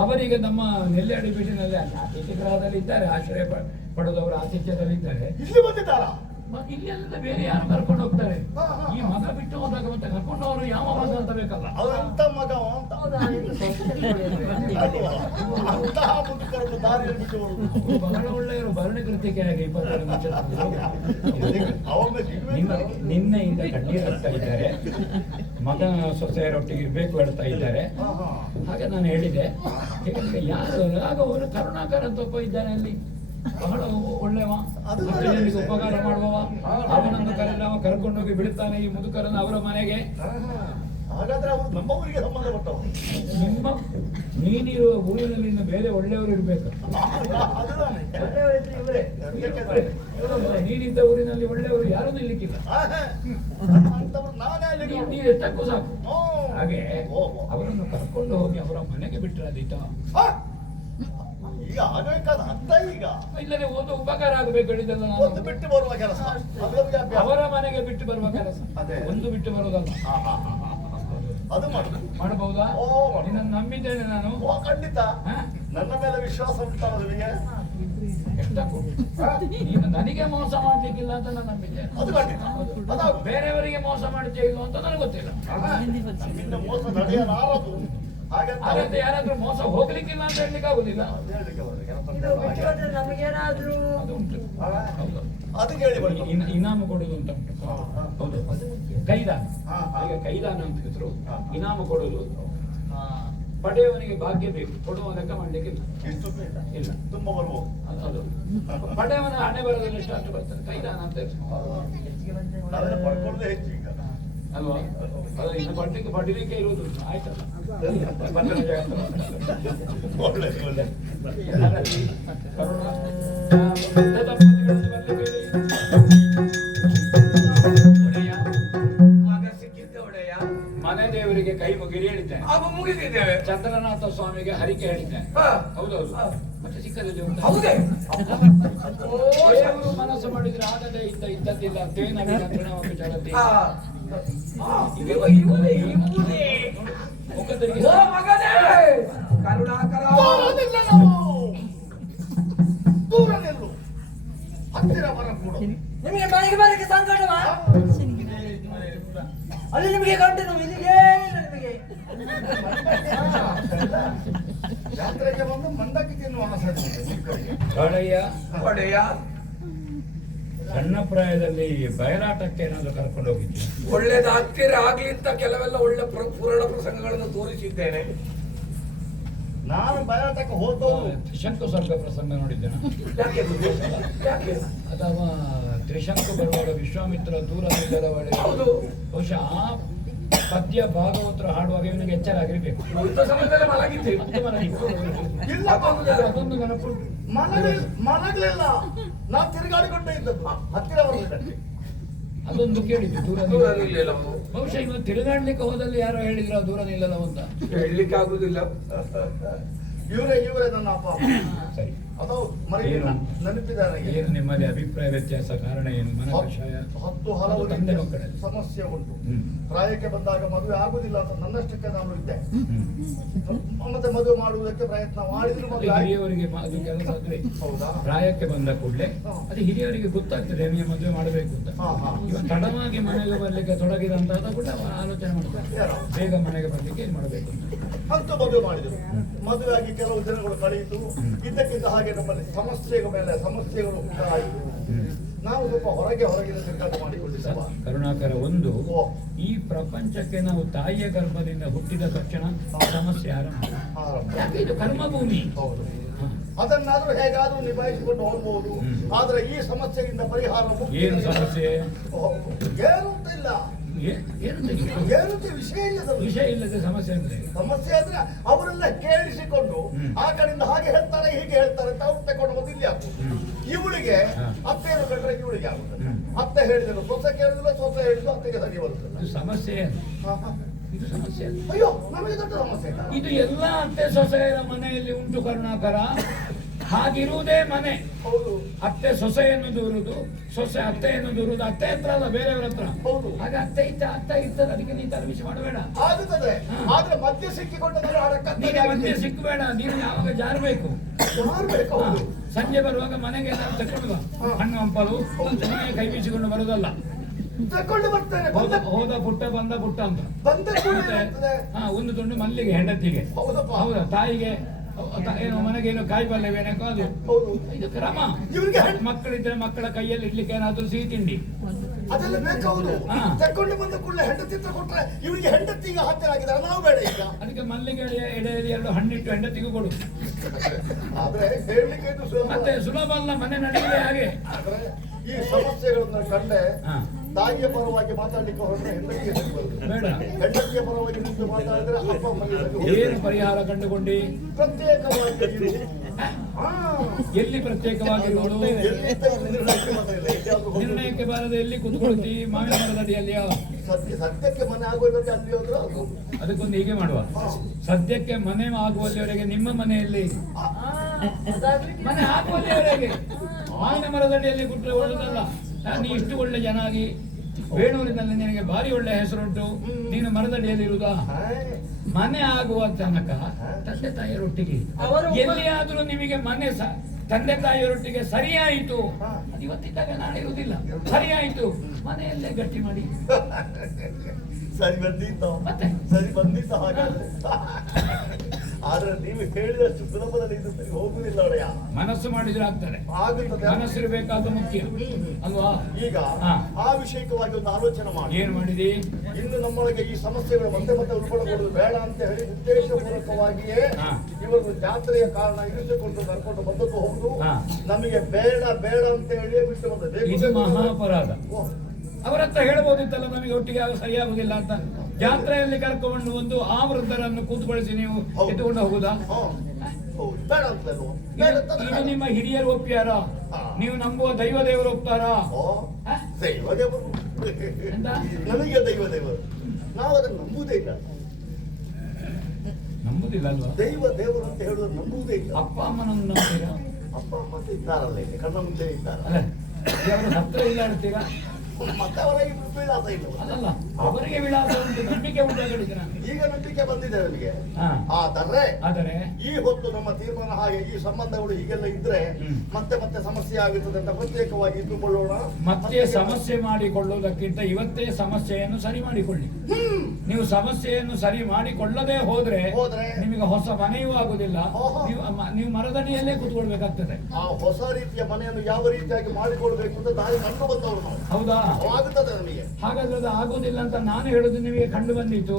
ಅವರೀಗ ನಮ್ಮ ನೆಲ್ಯಾಡಿ ಬೀಡಿನಲ್ಲಿ ಅತಿಥಿ ಗೃಹದಲ್ಲಿ ಇದ್ದಾರೆ, ಆಶ್ರಯ ಪಡೆದವರು ಆತಿಥ್ಯದಲ್ಲಿ ಇದ್ದಾರೆ. ಇಲ್ಲಿ ಬಂದಿದ್ದಾರಾ? ಇಲ್ಲಿ ಅಲ್ಲ, ಬೇರೆ ಯಾರು ಕರ್ಕೊಂಡು ಹೋಗ್ತಾರೆ? ಈ ಮಗ ಬಿಟ್ಟು ಹೋದಾಗ ಮತ್ತೆ ಕರ್ಕೊಂಡು ಅವರು ಯಾವ ಮಗ ಅಂತ ಬೇಕಲ್ಲ. ಅವರಂತ ಮಗ ಅಂತ ಮುದುಕರನ್ನು ದಾರಿಯಲ್ಲಿ ಬಿಟ್ಟು ಬರುವುದು ಬಹಳ ಒಳ್ಳೆಯವರು. ಭರಣಿ ಕೃತಿಕೆಯಾಗಿ 22 ನಿನ್ನೆಯಿಂದ ಕಣ್ಣೀರು ಹಾಕ್ತಾ ಇದ್ದಾರೆ, ಮಗ ಸೊಸೆಯರೊಟ್ಟಿಗೆ ಇರ್ಬೇಕು ಹೇಳ್ತಾ ಇದ್ದಾರೆ. ಹಾಗೆ ನಾನು ಹೇಳಿದೆ, ಯಾಕಂದ್ರೆ ಯಾರು ಆಗ ಅವರು ಕರುಣಾಕರ ಅಂತ ಒಬ್ಬ ಇದ್ದಾನೆ ಅಲ್ಲಿ, ಬಹಳ ಒಳ್ಳೆವ, ಜನರಿಗೆ ಉಪಕಾರ ಮಾಡುವವ. ಅವನನ್ನು ಕರೆದವ ಕರ್ಕೊಂಡೋಗಿ ಬಿಡುತ್ತಾನೆ ಈ ಮುದುಕರನ್ನು ಅವರ ಮನೆಗೆ. ಹಾಗಾದ್ರೆ ಅವರು ನಮ್ಮವರಿಗೆ ಸಂಬಂಧಪಟ್ಟವರು. ನಿಮ್ಮ ನೀನಿರುವ ಊರಿನಲ್ಲಿ ಇನ್ನು ಬೇರೆ ಒಳ್ಳೆಯವರು ಇರ್ಬೇಕು. ನೀನಿದ್ದ ಊರಿನಲ್ಲಿ ಒಳ್ಳೆಯವರು ಯಾರೂ ನಿಲ್ಲಿಕ್ಕಿಲ್ಲ. ನೀವು ಎಷ್ಟಕ್ಕೂ ಸಾಕು. ಹಾಗೆ ಅವರನ್ನು ಕರ್ಕೊಂಡು ಹೋಗಿ ಅವರ ಮನೆಗೆ ಬಿಟ್ಟರೆ ಅದೀತ. ಈಗ ಆಗಬೇಕಾದ ಅರ್ಥ ಈಗ ಇಲ್ಲದೆ ಒಂದು ಉಪಕಾರ ಆಗಬೇಕು ಹೇಳಿದ್ದಲ್ಲ ನಾನು. ಒಂದು ಬಿಟ್ಟು ಬರುವ ಕೆಲಸ, ಅವರ ಮನೆಗೆ ಬಿಟ್ಟು ಬರುವ ಕೆಲಸ, ಒಂದು ಬಿಟ್ಟು ಬರುವುದಲ್ಲ. ಅದು ಮಾಡಬಹುದಾ? ನಿನ್ನನ್ನು ನಂಬಿದ್ದೇನೆ ನಾನು. ಖಂಡಿತ ನನ್ನ ಮೇಲೆ ವಿಶ್ವಾಸ ಉಂಟಲ್ಲ ನಿಮಗೆ. ನೀನು ನನಗೆ ಮೋಸ ಮಾಡ್ಲಿಕ್ಕಿಲ್ಲ ಅಂತ ನಾನು ನಂಬಿದ್ದೇನೆ. ಅದು ಖಂಡಿತ. ಬೇರೆಯವರಿಗೆ ಮೋಸ ಮಾಡ್ತೇ ಇಲ್ಲ ಅಂತ ನನಗೆ ಗೊತ್ತಿಲ್ಲ. ನಿನ್ನ ಮೋಸ ನಡೆಯಲಾರದು. ಹಾಗಂತ ಯಾರಾದ್ರೂ ಮೋಸ ಹೋಗ್ಲಿಕ್ಕಿಲ್ಲ ಅಂತ ಹೇಳಲಿಕ್ಕೆ ಆಗುದಿಲ್ಲ. ನಮಗೇನಾದ್ರೂ ಅದು ಉಂಟು. ಅದು ಕೇಳಿ ಬನ್ನಿ. ಇನಾಮು ಕೊಡುದು ಅಂತ ಉಂಟು. ಹೌದು, ಕೈದಾನ. ಈಗ ಕೈದಾನ ಅಂತ ಹೇಳಿದ್ರು, ಇನಾಮು ಕೊಡುದು. ಪಡೆಯವನಿಗೆ ಭಾಗ್ಯ ಬೇಕು, ಕೊಡುವ ಲೆಕ್ಕ ಮಾಡ್ಲಿಕ್ಕೆ ಇಲ್ಲ. ತುಂಬಾ ಬರ್ಬೋದು. ಅದು ಪಡೆಯವನ ಹಣೆ ಬರೋದ್ರಲ್ಲಿ ಎಷ್ಟು ಅಷ್ಟು ಬರ್ತಾರೆ. ಕೈದಾನ ಅಂತ ಪಡ್ಕೊಳ್ಳದೆ ಹೆಚ್ಚು ಈಗ ಅಲ್ವಾ? ಅದು ಇನ್ನು ಪಡಿಲಿಕ್ಕೆ ಇರುವುದು ಆಯ್ತಲ್ಲ. ಒಳ್ಳೆ ಒಳ್ಳೆ ಮಗ ಸಿಕ್ಕಿದ್ದೆ ಒಡೆಯ. ಮನೆ ದೇವರಿಗೆ ಕೈ ಮುಗಿರಿ ಹೇಳಿದ್ದೇನೆ. ಮುಗಿದಿದ್ದೇವೆ. ಚಂದ್ರನಾಥ ಸ್ವಾಮಿಗೆ ಹರಿಕೆ ಹೇಳಿದ್ದೇನೆ. ಹೌದೌದು. ಮತ್ತೆ ಸಿಕ್ಕದಲ್ಲಿ ಉಂಟು. ಹೌದೇ? ದೇವರು ಮನಸ್ಸು ಮಾಡಿದ್ರೆ ಆಗದೆ ಇದ್ದದ್ದಿಲ್ಲ. ಜಗತ್ತಿ ಮುಖದರಿಗೆ ಕರುಣಾಕರ ದೂರ ನಿಲ್ಲು, ಹತ್ತಿರ ಬರ ಕೂಡ. ನಿಮಗೆ ಮನೆಗೆ ಬರಕ್ಕೆ ಸಂಕಟವಾ? ಅಲ್ಲಿ ನಿಮಗೆ ಗಂಟು ಇಲ್ಲಿಗೆ ನಿಮಗೆ ಜಾತ್ರೆಗೆ ಬಂದು ಮಂಡಕ್ಕಿ ತಿನ್ನುವ ಒಡೆಯ ಒಡೆಯ ಸಣ್ಣ ಪ್ರಾಯದಲ್ಲಿ ಬಯಲಾಟಕ್ಕೆ ಏನಾದ್ರು ಕರ್ಕೊಂಡು ಹೋಗಿದ್ದೆ? ಒಳ್ಳೇದಾಗ್ತೀರ ಆಗ್ಲಿ ಅಂತ ಕೆಲವೆಲ್ಲ ಒಳ್ಳೆ ಪುರಾಣ ಪ್ರಸಂಗಗಳನ್ನು ತೋರಿಸಿದ್ದೇನೆ. ನಾನು ಬಯಲಾಟಕ್ಕೆ ಹೋದವರು ತ್ರಿಶಂಕು ಸ್ವರ್ಗ ಪ್ರಸಂಗ ನೋಡಿದ್ದೇನೆ. ಯಾಕೆ ಯಾಕೆ? ಅಥವಾ ತ್ರಿಶಂಕು ಬರುವಾಗ ವಿಶ್ವಾಮಿತ್ರ ದೂರ ನಿಲ್ಲದ ಒಳಗೆ ಹೌದು. ಬಹುಶಃ ಆ ಪದ್ಯ ಭಾಗವತರ ಹಾಡುವಾಗ ಇವನಿಗೆ ಎಚ್ಚರ ಆಗಿರ್ಬೇಕು. ಇಂಥ ಸಮಯದಲ್ಲಿ ಮಲಗಿದ್ದೆ. ಇಲ್ಲ, ಅದೊಂದು ನೆನಪು. ಮಲಗಲಿಲ್ಲ, ನಾನು ತಿರುಗಾಡಿಕೊಂಡೇ ಇದ್ದದ್ದು ಹತ್ತಿರ ಬರಲಿಕ್ಕೆ. ಅದೊಂದು ಕೇಳಿದ್ದು ದೂರ ದೂರ ನಿಲ್ಲಲ್ಲ. ನಿಲ್ಲಿಲ್ಲ. ಬಹುಶಃ ಇವನು ತಿರುಗಾಡ್ಲಿಕ್ಕೆ ಹೋದಲ್ಲಿ ಯಾರೋ ಹೇಳಿದ್ರ ದೂರ ನಿಲ್ಲಲ್ಲ ಅಂತ. ಹೇಳಲಿಕ್ಕೆ ಆಗುದಿಲ್ಲ. ಇವರೇ ನನ್ನ ಅಪ್ಪ. ಸರಿ, ಅದು ಮರೆಯಿಲ್ಲ, ಏನು? ನೆನಪಿದೆ ನನಗೆ. ಏನು ನಿಮ್ಮಲ್ಲಿ ಅಭಿಪ್ರಾಯ ವ್ಯತ್ಯಾಸ? ಕಾರಣ ಏನು? ಮನ ಕಷಾಯ? ಹತ್ತು ಹಲವು ತಂದೆ ರೀತಿಯ ಮಕ್ಕಳಲ್ಲಿ ಸಮಸ್ಯೆ ಉಂಟು. ಹ್ಮ್. ಪ್ರಾಯಕ್ಕೆ ಬಂದಾಗ ಮದುವೆ ಆಗುದಿಲ್ಲ ಅಂತ ನನ್ನಷ್ಟಕ್ಕೆ ನಾನು ಇದ್ದೆ. ಹ್ಮ್. ಮತ್ತೆ ಮದುವೆ ಮಾಡುವುದಕ್ಕೆ ಪ್ರಯತ್ನ ಮಾಡಿದ್ರು ಅದು ಮದುವೆ ಆಯ್ತು. ಹಿರಿಯವರಿಗೆ ಅದು ಕೆಲಸ ಅದುವೇ. ಹೌದಾ? ಪ್ರಾಯಕ್ಕೆ ಬಂದ ಕೂಡಲೇ ಹಾ. ಅದು ಹಿರಿಯವರಿಗೆ ಗೊತ್ತಾಗ್ತದೆ ನಿಮಗೆ ಮದುವೆ ಮಾಡಬೇಕು ಅಂತ. ಹಾ, ಹಾ. ಇವ ತಡವಾಗಿ ಮನೆಗೆ ಬರ್ಲಿಕ್ಕೆ ತೊಡಗಿದಂತಾದ ಕೂಡ ಅವ ಆಲೋಚನೆ ಮಾಡ್ತಾರೆ, ಯಾರು? ಬೇಗ ಮನೆಗೆ ಬರ್ಲಿಕ್ಕೆ ಏನ್ ಮಾಡಬೇಕು ಅಂತ. ಅಂತೂ ಮದುವೆ ಮಾಡಿದರು. ಮದುವೆ ಆಗಿ ಕೆಲವು ದಿನಗಳು ಕಳೆಯಿತು. ಇದ್ದಕ್ಕಿದ್ದ ಹಾಗೆ ನಮ್ಮಲ್ಲಿ ಸಮಸ್ಯೆಗಳ ಮೇಲೆ ಸಮಸ್ಯೆಗಳು ಉಂಟಾಯಿತು. ನಾವು ಸ್ವಲ್ಪ ಹೊರಗಿನ ತಿರುಗಾಟ ಮಾಡಿಕೊಂಡಿದ್ದೇವೆ. ಕರುಣಾಕರ, ಒಂದು ಓ. ಈ ಪ್ರಪಂಚಕ್ಕೆ ನಾವು ತಾಯಿಯ ಗರ್ಭದಿಂದ ಹುಟ್ಟಿದ ತಕ್ಷಣ ಸಮಸ್ಯೆ ಆರಂಭ. ಆರಂಭ. ಯಾಕೆ ಇದು ಕರ್ಮಭೂಮಿ. ಹೌದು. ಹ. ಅದನ್ನಾದ್ರೂ ಹೇಗಾದ್ರೂ ನಿಭಾಯಿಸಿಕೊಂಡು ಹೋಗ್ಬೋದು. ಆದ್ರೆ ಈ ಸಮಸ್ಯೆಯಿಂದ ಪರಿಹಾರ ಮುಕ್ತಿ ಏನು ಸಮಸ್ಯೆ? ಏನು ಅಂತ ಇಲ್ಲ, ಏನು ತೆಗಿಬೇಕು? ಏನಂತ ವಿಷಯ ಇಲ್ಲ. ವಿಷಯ ಇಲ್ಲದೆ ಸಮಸ್ಯೆ ಅಂದ್ರೆ ಸಮಸ್ಯೆ ಅಂದ್ರೆ ಅವರೆಲ್ಲ ಕೇಳಿಸಿಕೊಂಡು ಆ ಕಡೆಯಿಂದ ಹಾಗೆ ಹೇಳ್ತಾರೆ ಹೀಗೆ ಹೇಳ್ತಾರೆ ಅಂತ ಅವ್ರು ತಗೊಂಡು ಬಂದು ಇಲ್ಲಿ ಆಗ್ತದೆ. ಇವಳಿಗೆ ಅತ್ತೆಯನ್ನು ಕಂಡ್ರೆ ಇವಳಿಗೆ ಆಗುತ್ತದೆ. ಅತ್ತೆ ಹೇಳಿದ್ರು ಸೊಸೆ ಕೇಳಿದ್ರು, ಸೊಸೆ ಹೇಳಿದ್ರು ಅತ್ತೆಗೆ ಸರಿ ಬರುತ್ತದೆ. ಇದು ಸಮಸ್ಯೆ ಅಲ್ಲ. ಹಾ, ಹಾ. ಇದು ಸಮಸ್ಯೆ ಅಲ್ಲ. ಅಯ್ಯೋ, ನಮಗೆ ದೊಡ್ಡ ಸಮಸ್ಯೆ ಇಲ್ಲ. ಇದು ಎಲ್ಲ ಅತ್ತೆ ಸೊಸೆಯರ ಮನೆಯಲ್ಲಿ ಉಂಟು ಕರುಣಾಕರ. ಹಾಗಿರುವುದೇ ಮನೆ. ಹೌದು, ಅತ್ತೆ ಸೊಸೆಯನ್ನು ದೂರುದು, ಸೊಸೆ ಅತ್ತೆಯನ್ನು ದೂರುದು. ಅತ್ತೆ ಹತ್ರ ಅಲ್ಲ, ಬೇರೆಯವರ ಹತ್ರ. ಹೌದು. ಹಾಗೆ ಅತ್ತೆ ಇರ್ತದೆ, ಅದಕ್ಕೆ ನೀನು ತಲೆಬಿಸಿ ಮಾಡಬೇಡ. ಆಗುತ್ತದೆ. ಆದ್ರೆ ಮಧ್ಯೆ ಸಿಕ್ಕಿಕೊಂಡಾಗ ನೀನು ಮಧ್ಯೆ ಸಿಕ್ಕಬೇಡ. ನೀನು ಯಾವಾಗ ಜಾರಬೇಕು. ಯಾರ್ಬೇಕು? ಹೌದು. ಸಂಜೆ ಬರುವಾಗ ಮನೆಗೆ ನಾನು ತಕೊಂಡು ಬಾ. ಹಣ್ಣು ಹಂಪಲು ಸುಮ್ಮನೆ ಕೈ ಬೀಸಿಕೊಂಡು ಬರುದಲ್ಲ. ತಕೊಂಡು ಬರ್ತೇನೆ. ಹೋದ ಪುಟ್ಟ ಬಂದ ಪುಟ್ಟ ಅಂತ. ಬಂದ ಕೂಡಲೇ ಮತ್ತೆ ಬರ್ತದೆ. ಒಂದು ತುಂಡು ಮಲ್ಲಿಗೆ ಹೆಂಡತಿಗೆ. ಹೌದಪ್ಪ. ಹೌದಾ? ತಾಯಿಗೆ ಏನು ಮನೆಗೇನು ಕಾಯಿ ಪಲ್ಯವೇನಕ್ಕೋ ಅದು. ಹೌದು. ಇದು ಕ್ರಮ. ಇವ್ರಿಗೆ ಮಕ್ಕಳಿದ್ರೆ ಮಕ್ಕಳ ಕೈಯಲ್ಲಿ ಇಡ್ಲಿಕ್ಕೆ ಏನಾದ್ರೂ ಸಿಹಿ ತಿಂಡಿ ಅದೆಲ್ಲ ಬೇಕಾಗುದು. ಹಾ. ತಕೊಂಡು ಬಂದ ಕೂಡಲೇ ಹೆಂಡತಿ ಹತ್ರ ಕೊಟ್ರೆ ಇವರಿಗೆ ಹೆಂಡತಿಗೆ ಹತ್ತಿರ ಆಗಿದ್ದಾರೆ, ನಾವು ಬೇಡ ಈಗ. ಅದಕ್ಕೆ ಮಲ್ಲಿಗೆ ಎಡೆಯಲ್ಲಿ 2 ಹಣ್ಣಿಟ್ಟು ಹೆಂಡತಿಗೂ ಕೊಡು. ಆದ್ರೆ ಹೇಳಲಿಕ್ಕೆ ಇದು ಸುಲಭ. ಮತ್ತೆ ಸುಲಭ ಅಲ್ಲ, ಮನೆ ನಡೆಯಲೇ ಹಾಗೆ. ಆದ್ರೆ ಈ ಸಮಸ್ಯೆಗಳನ್ನ ಕಂಡೆ ಹಾ. ತಾಯಿಯ ಪರವಾಗಿ ಮಾತಾಡ್ಲಿಕ್ಕೆ ಹೊರಟ್ರೆ ಹೆಂಡತಿಗೆ ಸರಿ ಬರುದು. ಬೇಡ. ಹೆಂಡತಿಯ ಪರವಾಗಿ ನಿಂತು ಮಾತಾಡಿದ್ರೆ ಅಪ್ಪ ಅಮ್ಮನಿಗೆ ಸರಿ ಬರುದು. ಏನು ಪರಿಹಾರ ಕಂಡುಕೊಂಡಿ? ಪ್ರತ್ಯೇಕವಾಗಿ ಇರು. ಹಾ. ಎಲ್ಲಿ ಪ್ರತ್ಯೇಕವಾಗಿರುವುದು? ಎಲ್ಲಿಂದ ಇಲ್ಲಿ ನಿರ್ಣಯಕ್ಕೆ ಮಾತ್ರ ಇಲ್ಲ. ಎಲ್ಲಿಯಾದ್ರೂ ಹೋಗುದು. ನಿರ್ಣಯಕ್ಕೆ ಬಾರದೆ ಎಲ್ಲಿ ಕುತ್ಕೊಳ್ತಿ? ಮಾವಿನ ಮರದ ಅಡಿಯಲ್ಲಿಯೋ? ಸದ್ಯಕ್ಕೆ ಮನೆ ಆಗೋದಕ್ಕೆ ಅಲ್ಲಿ ಹೋದ್ರೆ ಅದು. ಅದಕ್ಕೊಂದು ಹೀಗೆ ಮಾಡುವ. ಸದ್ಯಕ್ಕೆ ಮನೆ ಆಗುವಲ್ಲಿವರೆಗೆ ನಿಮ್ಮ ಮನೆಯಲ್ಲಿ ಮನೆ ಆಗುವಲ್ಲಿವರೆಗೆ ಮಾವಿನ ಮರದಡಿಯಲ್ಲಿ ಕೂತ್ರೆ ಒಳ್ಳೆದಲ್ಲ. ನೀ ಇಷ್ಟು ಒಳ್ಳೆ ಜನ ಆಗಿ ಬೇಣೂರಿನಲ್ಲಿ ನಿನಗೆ ಭಾರಿ ಒಳ್ಳೆ ಹೆಸರುಂಟು, ನೀನು ಮರದಡಿಯಲ್ಲಿ ಇರುವುದಾ? ಮನೆ ಆಗುವ ತನಕ ತಂದೆ ತಾಯಿಯರೊಟ್ಟಿಗೆ ಎಲ್ಲಿಯಾದ್ರೂ ನಿಮಗೆ ಮನೆ ತಂದೆ ತಾಯಿಯರೊಟ್ಟಿಗೆ ಸರಿಯಾಯಿತು, ಅದು ಇವತ್ತಿದ್ದಾಗ ನಾಳೆ ಇರುವುದಿಲ್ಲ. ಸರಿಯಾಯಿತು, ಮನೆಯಲ್ಲೇ ಗಟ್ಟಿ ಮಾಡಿ. ಸರಿ ಬಂದಿತ್ತು, ಮತ್ತೆ? ಸರಿ ಬಂದಿತ್ತು. ಹಾಗಾದ್ರೆ ಆದ್ರೆ ನೀವು ಹೇಳಿದಷ್ಟು ಸುಲಭದಲ್ಲಿ ಇದು ಸರಿ ಹೋಗುದಿಲ್ಲ ಒಡೆಯ. ಮನಸ್ಸು ಮಾಡಿದ್ರೆ ಆಗ್ತದೆ. ಆಗುತ್ತದೆ. ಮನಸ್ಸಿರಬೇಕಾದ ಮುಖ್ಯ ಅಲ್ವಾ? ಈಗ ಹಾ. ಆ ವಿಷಯಕವಾಗಿ ಒಂದು ಆಲೋಚನೆ ಮಾಡಿ. ಏನ್ ಮಾಡಿದಿ? ಇನ್ನು ನಮ್ಮೊಳಗೆ ಈ ಸಮಸ್ಯೆಗಳು ಮತ್ತೆ ಉಳ್ಕೊಳ್ಳಬಹುದು ಬೇಡ ಅಂತ ಹೇಳಿ ಉದ್ದೇಶಪೂರ್ವಕವಾಗಿಯೇ ಹಾ. ಇವರು ಜಾತ್ರೆಯ ಕಾರಣ ಇರಿಸಿಕೊಂಡು ಕರ್ಕೊಂಡು ಬಂದದ್ದು ಹೌದು. ಹಾ. ನಮಗೆ ಬೇಡ ಬೇಡ ಅಂತ ಹೇಳಿ ಬಿಟ್ಟು ಬಂದದ್ದು. ಇದು ಮಹಾಪರಾಧ. ಅವರ ಹತ್ರ ಹೇಳ್ಬೋದಿತ್ತಲ್ಲ, ನಮಗೆ ಒಟ್ಟಿಗೆ ಸರಿಯಾಗುದಿಲ್ಲ ಅಂತ. ಜಾತ್ರೆಯಲ್ಲಿ ಕರ್ಕೊಂಡು ಬಂದು ಆ ವೃದ್ಧರನ್ನು ಕೂತ್ಕೊಳಿಸಿ ನೀವು ಎತ್ತುಕೊಂಡು ಹೋಗುದಾ? ಬೇಡ ಅಂತ ಇದು ನಿಮ್ಮ ಹಿರಿಯರು ಒಪ್ಪ್ಯಾರ? ನೀವು ನಂಬುವ ದೈವ ದೇವರು ಒಪ್ತಾರಾ? ದೈವ ದೇವರು ಎಂತ? ನಮಗೆ ದೈವ ದೇವರು, ನಾವು ಅದನ್ನು ನಂಬುವುದೇ ಇಲ್ಲ. ನಂಬುದಿಲ್ಲ ಅಲ್ವಾ? ದೈವ ದೇವರು ಅಂತ ಹೇಳುವುದು ನಂಬುವುದೇ ಇಲ್ಲ. ಅಪ್ಪ ಅಮ್ಮನನ್ನು ನಂಬ್ತೀರಾ? ಅಪ್ಪ ಅಮ್ಮ ಇದ್ದಾರಲ್ಲ, ಇಲ್ಲಿ ಕಣ್ಣ ಮುಂದೆ ಇದ್ದಾರೆ. ಅಲ್ಲ, ಅವರ ಹತ್ರ ಇಲ್ಲ ಆಡ್ತೀರಾ? ಮತ್ತೆ ಅವರಿಗೆ ವಿಳಾಸ ಇಲ್ಲ. ಅಲ್ಲಲ್ಲ, ಅವರಿಗೆ ವಿಳಾಸ ಉಂಟು, ನಂಬಿಕೆ ಉಂಟಾಗಲಿಕ್ಕೆ ನಾನು ಈಗ ನಂಬಿಕೆ ಬಂದಿದೆ ನಮಗೆ. ಹಾ. ಆದರೆ ಈ ಹೊತ್ತು ನಮ್ಮ ತೀರ್ಮಾನ ಹಾಗೆ ಈ ಸಂಬಂಧಗಳು ಹೀಗೆಲ್ಲ ಇದ್ರೆ ಮತ್ತೆ ಮತ್ತೆ ಸಮಸ್ಯೆ ಆಗುತ್ತದೆ ಅಂತ ಪ್ರತ್ಯೇಕವಾಗಿ ಇಟ್ಟುಕೊಳ್ಳೋಣ. ಮತ್ತೆ ಸಮಸ್ಯೆ ಮಾಡಿಕೊಳ್ಳುವುದಕ್ಕಿಂತ ಇವತ್ತೇ ಸಮಸ್ಯೆಯನ್ನು ಸರಿ ಮಾಡಿಕೊಳ್ಳಿ. ನೀವು ಸಮಸ್ಯೆಯನ್ನು ಸರಿ ಮಾಡಿಕೊಳ್ಳದೆ ಹೋದ್ರೆ ನಿಮಗೆ ಹೊಸ ಮನೆಯೂ ಆಗುದಿಲ್ಲ. ನೀವು ಮರದಡಿಯಲ್ಲೇ ಕೂತ್ಕೊಳ್ಬೇಕಾಗ್ತದೆ. ಆ ಹೊಸ ರೀತಿಯ ಮನೆಯನ್ನು ಯಾವ ರೀತಿಯಾಗಿ ಮಾಡಿಕೊಳ್ಬೇಕು ಅಂತ ದಾರಿ ಕಂಡು ಬಂದವರು ನಾವು. ಹೌದಾ? ಆಗುತ್ತದೆ ನಮಗೆ. ಹಾಗಾದ್ರೆ ಅದು ಆಗುದಿಲ್ಲ ಅಂತ ನಾನು ಹೇಳುದು ನಿಮಗೆ ಕಂಡು ಬಂದಿತ್ತು.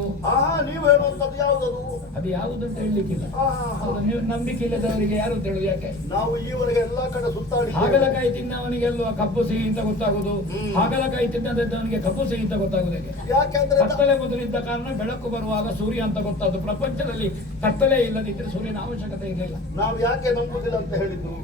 ನೀವು ಹೇಳುವಂತದ್ದು ಯಾವುದದು? ಅದು ಯಾವುದು ಅಂತ ಹೇಳಲಿಕ್ಕಿಲ್ಲ. ನೀವು ನಂಬಿಕೆ ಇಲ್ಲದವರಿಗೆ ಯಾರು ಅಂತ ಹೇಳುದು? ಯಾಕೆ? ನಾವು ಈವರೆಗೆ ಎಲ್ಲಾ ಕಡೆ ಸುತ್ತಾಡಿ ಹಾಗಲಕಾಯಿ ತಿನ್ನವನಿಗೆಲ್ಲೋ ಕಬ್ಬು ಸಿಹಿ ಅಂತ ಗೊತ್ತಾಗುದು, ಹಾಗಲಕಾಯಿ ತಿನ್ನದವನಿಗೆ ಕಬ್ಬು ಸಿಹಿ ಅಂತ ಗೊತ್ತಾಗುದು ಹೇಗೆ? ಯಾಕೆಂದ್ರೆ ಕತ್ತಲೆ ಮೊದಲಿದ್ದ ಕಾರಣ ಬೆಳಕು ಬರುವಾಗ ಸೂರ್ಯ ಅಂತ ಗೊತ್ತಾದ್ದು. ಪ್ರಪಂಚದಲ್ಲಿ ಕತ್ತಲೆ ಇಲ್ಲದಿದ್ರೆ ಸೂರ್ಯನ ಅವಶ್ಯಕತೆ ಇರಲಿಲ್ಲ. ನಾವು ಯಾಕೆ ನಂಬುದಿಲ್ಲ ಅಂತ ಹೇಳಿದ್ದು,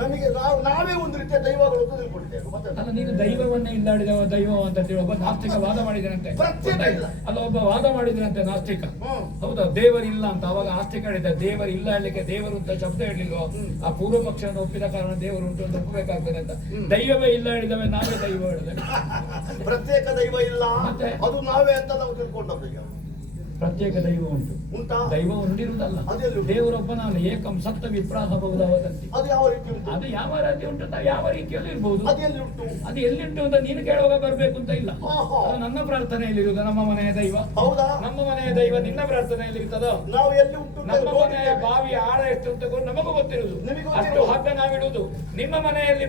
ನಮಗೆ ನಾವು ನಾವೇ ಒಂದು ರೀತಿಯ ದೈವಗಳು ಅಂತ ತಿಳ್ಕೊಂಡಿದ್ದೇವೆ ಮತ್ತೆ ಅಲ್ಲ, ನೀನು ದೈವವನ್ನೇ ಇಲ್ಲಾಡಿದವ ದೈವ ಅಂತ ಹೇಳಿ ಒಬ್ಬ ನಾಸ್ತಿಕ ವಾದ ಮಾಡಿದನಂತೆ. ಪ್ರತ್ಯೇಕ ಇಲ್ಲ. ಅಲ್ಲ, ಒಬ್ಬ ವಾದ ಮಾಡಿದನಂತೆ ನಾಸ್ತಿಕ. ಹ್ಮ್. ಹೌದಾ, ದೇವರಿಲ್ಲ ಅಂತ. ಅವಾಗ ಆಸ್ತಿಕ ಹೇಳಿದ, ದೇವರು ಇಲ್ಲ ಹೇಳಲಿಕ್ಕೆ ದೇವರು ಅಂತ ಶಬ್ದ ಹೇಳಿಲ್ವೋ, ಆ ಪೂರ್ವ ಪಕ್ಷವನ್ನು ಒಪ್ಪಿದ ಕಾರಣ ದೇವರು ಉಂಟು ಅಂತ ಒಪ್ಪಬೇಕಾಗ್ತದೆ ಅಂತ. ದೈವವೇ ಇಲ್ಲ ಹೇಳಿದವೆ, ನಾವೇ ದೈವ ಹೇಳಿದೆ. ಪ್ರತ್ಯೇಕ ದೈವ ಇಲ್ಲ, ಮತ್ತೆ? ಅದು ನಾವೇ ಅಂತ ನಾವು ತಿಳ್ಕೊಂಡದ್ದು ಈಗ. ಪ್ರತ್ಯೇಕ ದೈವ ಉಂಟು. ಉಂಟಾ? ದೈವ ಉಂಟಿರುವುದಲ್ಲ, ಅದೆಲ್ಲಿ ಉಂಟು? ದೇವರೊಬ್ಬ ನಾನು ಏಕಂ ಸಪ್ತ ವಿಪ್ರಾಸ ಬಹುದಾವದಂತಿ. ಅದು ಯಾವ ರೀತಿ ಉಂಟು? ಅದು ಯಾವ ರೀತಿ ಉಂಟು ಅಂತ ಯಾವ ರೀತಿಯಲ್ಲಿ ಇರ್ಬೋದು. ಅದು ಎಲ್ಲಿ ಉಂಟು? ಅದು ಎಲ್ಲಿಂಟು ಅಂತ ನೀನು ಕೇಳುವಾಗ ಬರ್ಬೇಕು ಅಂತ ಇಲ್ಲ. ಆಹಾ. ಅದು ನನ್ನ ಪ್ರಾರ್ಥನೆಯಲ್ಲಿರುವುದು. ನಮ್ಮ ಮನೆಯ ದೈವ, ಹೌದಾ? ನಮ್ಮ ಮನೆಯ ದೈವ ನಿನ್ನ ಪ್ರಾರ್ಥನೆಯಲ್ಲಿ ಇರ್ತದೋ? ನಾವು ಎಲ್ಲಿ ಉಂಟು ಅಂತ ನಮ್ಮ ಮನೆಯ ನೋಡಿದ್ದೇವೆ. ಬಾವಿ ಆಳ ಎಷ್ಟು ಅಂತ ನಮಗೂ ಗೊತ್ತಿರುವುದು. ನಿಮಗೆ ಅಷ್ಟು ಗೊತ್ತಿರುವುದು. ಹಗ್ಗ ನಾವಿಡುವುದು. ನಿಮ್ಮ ಮನೆಯಲ್ಲಿ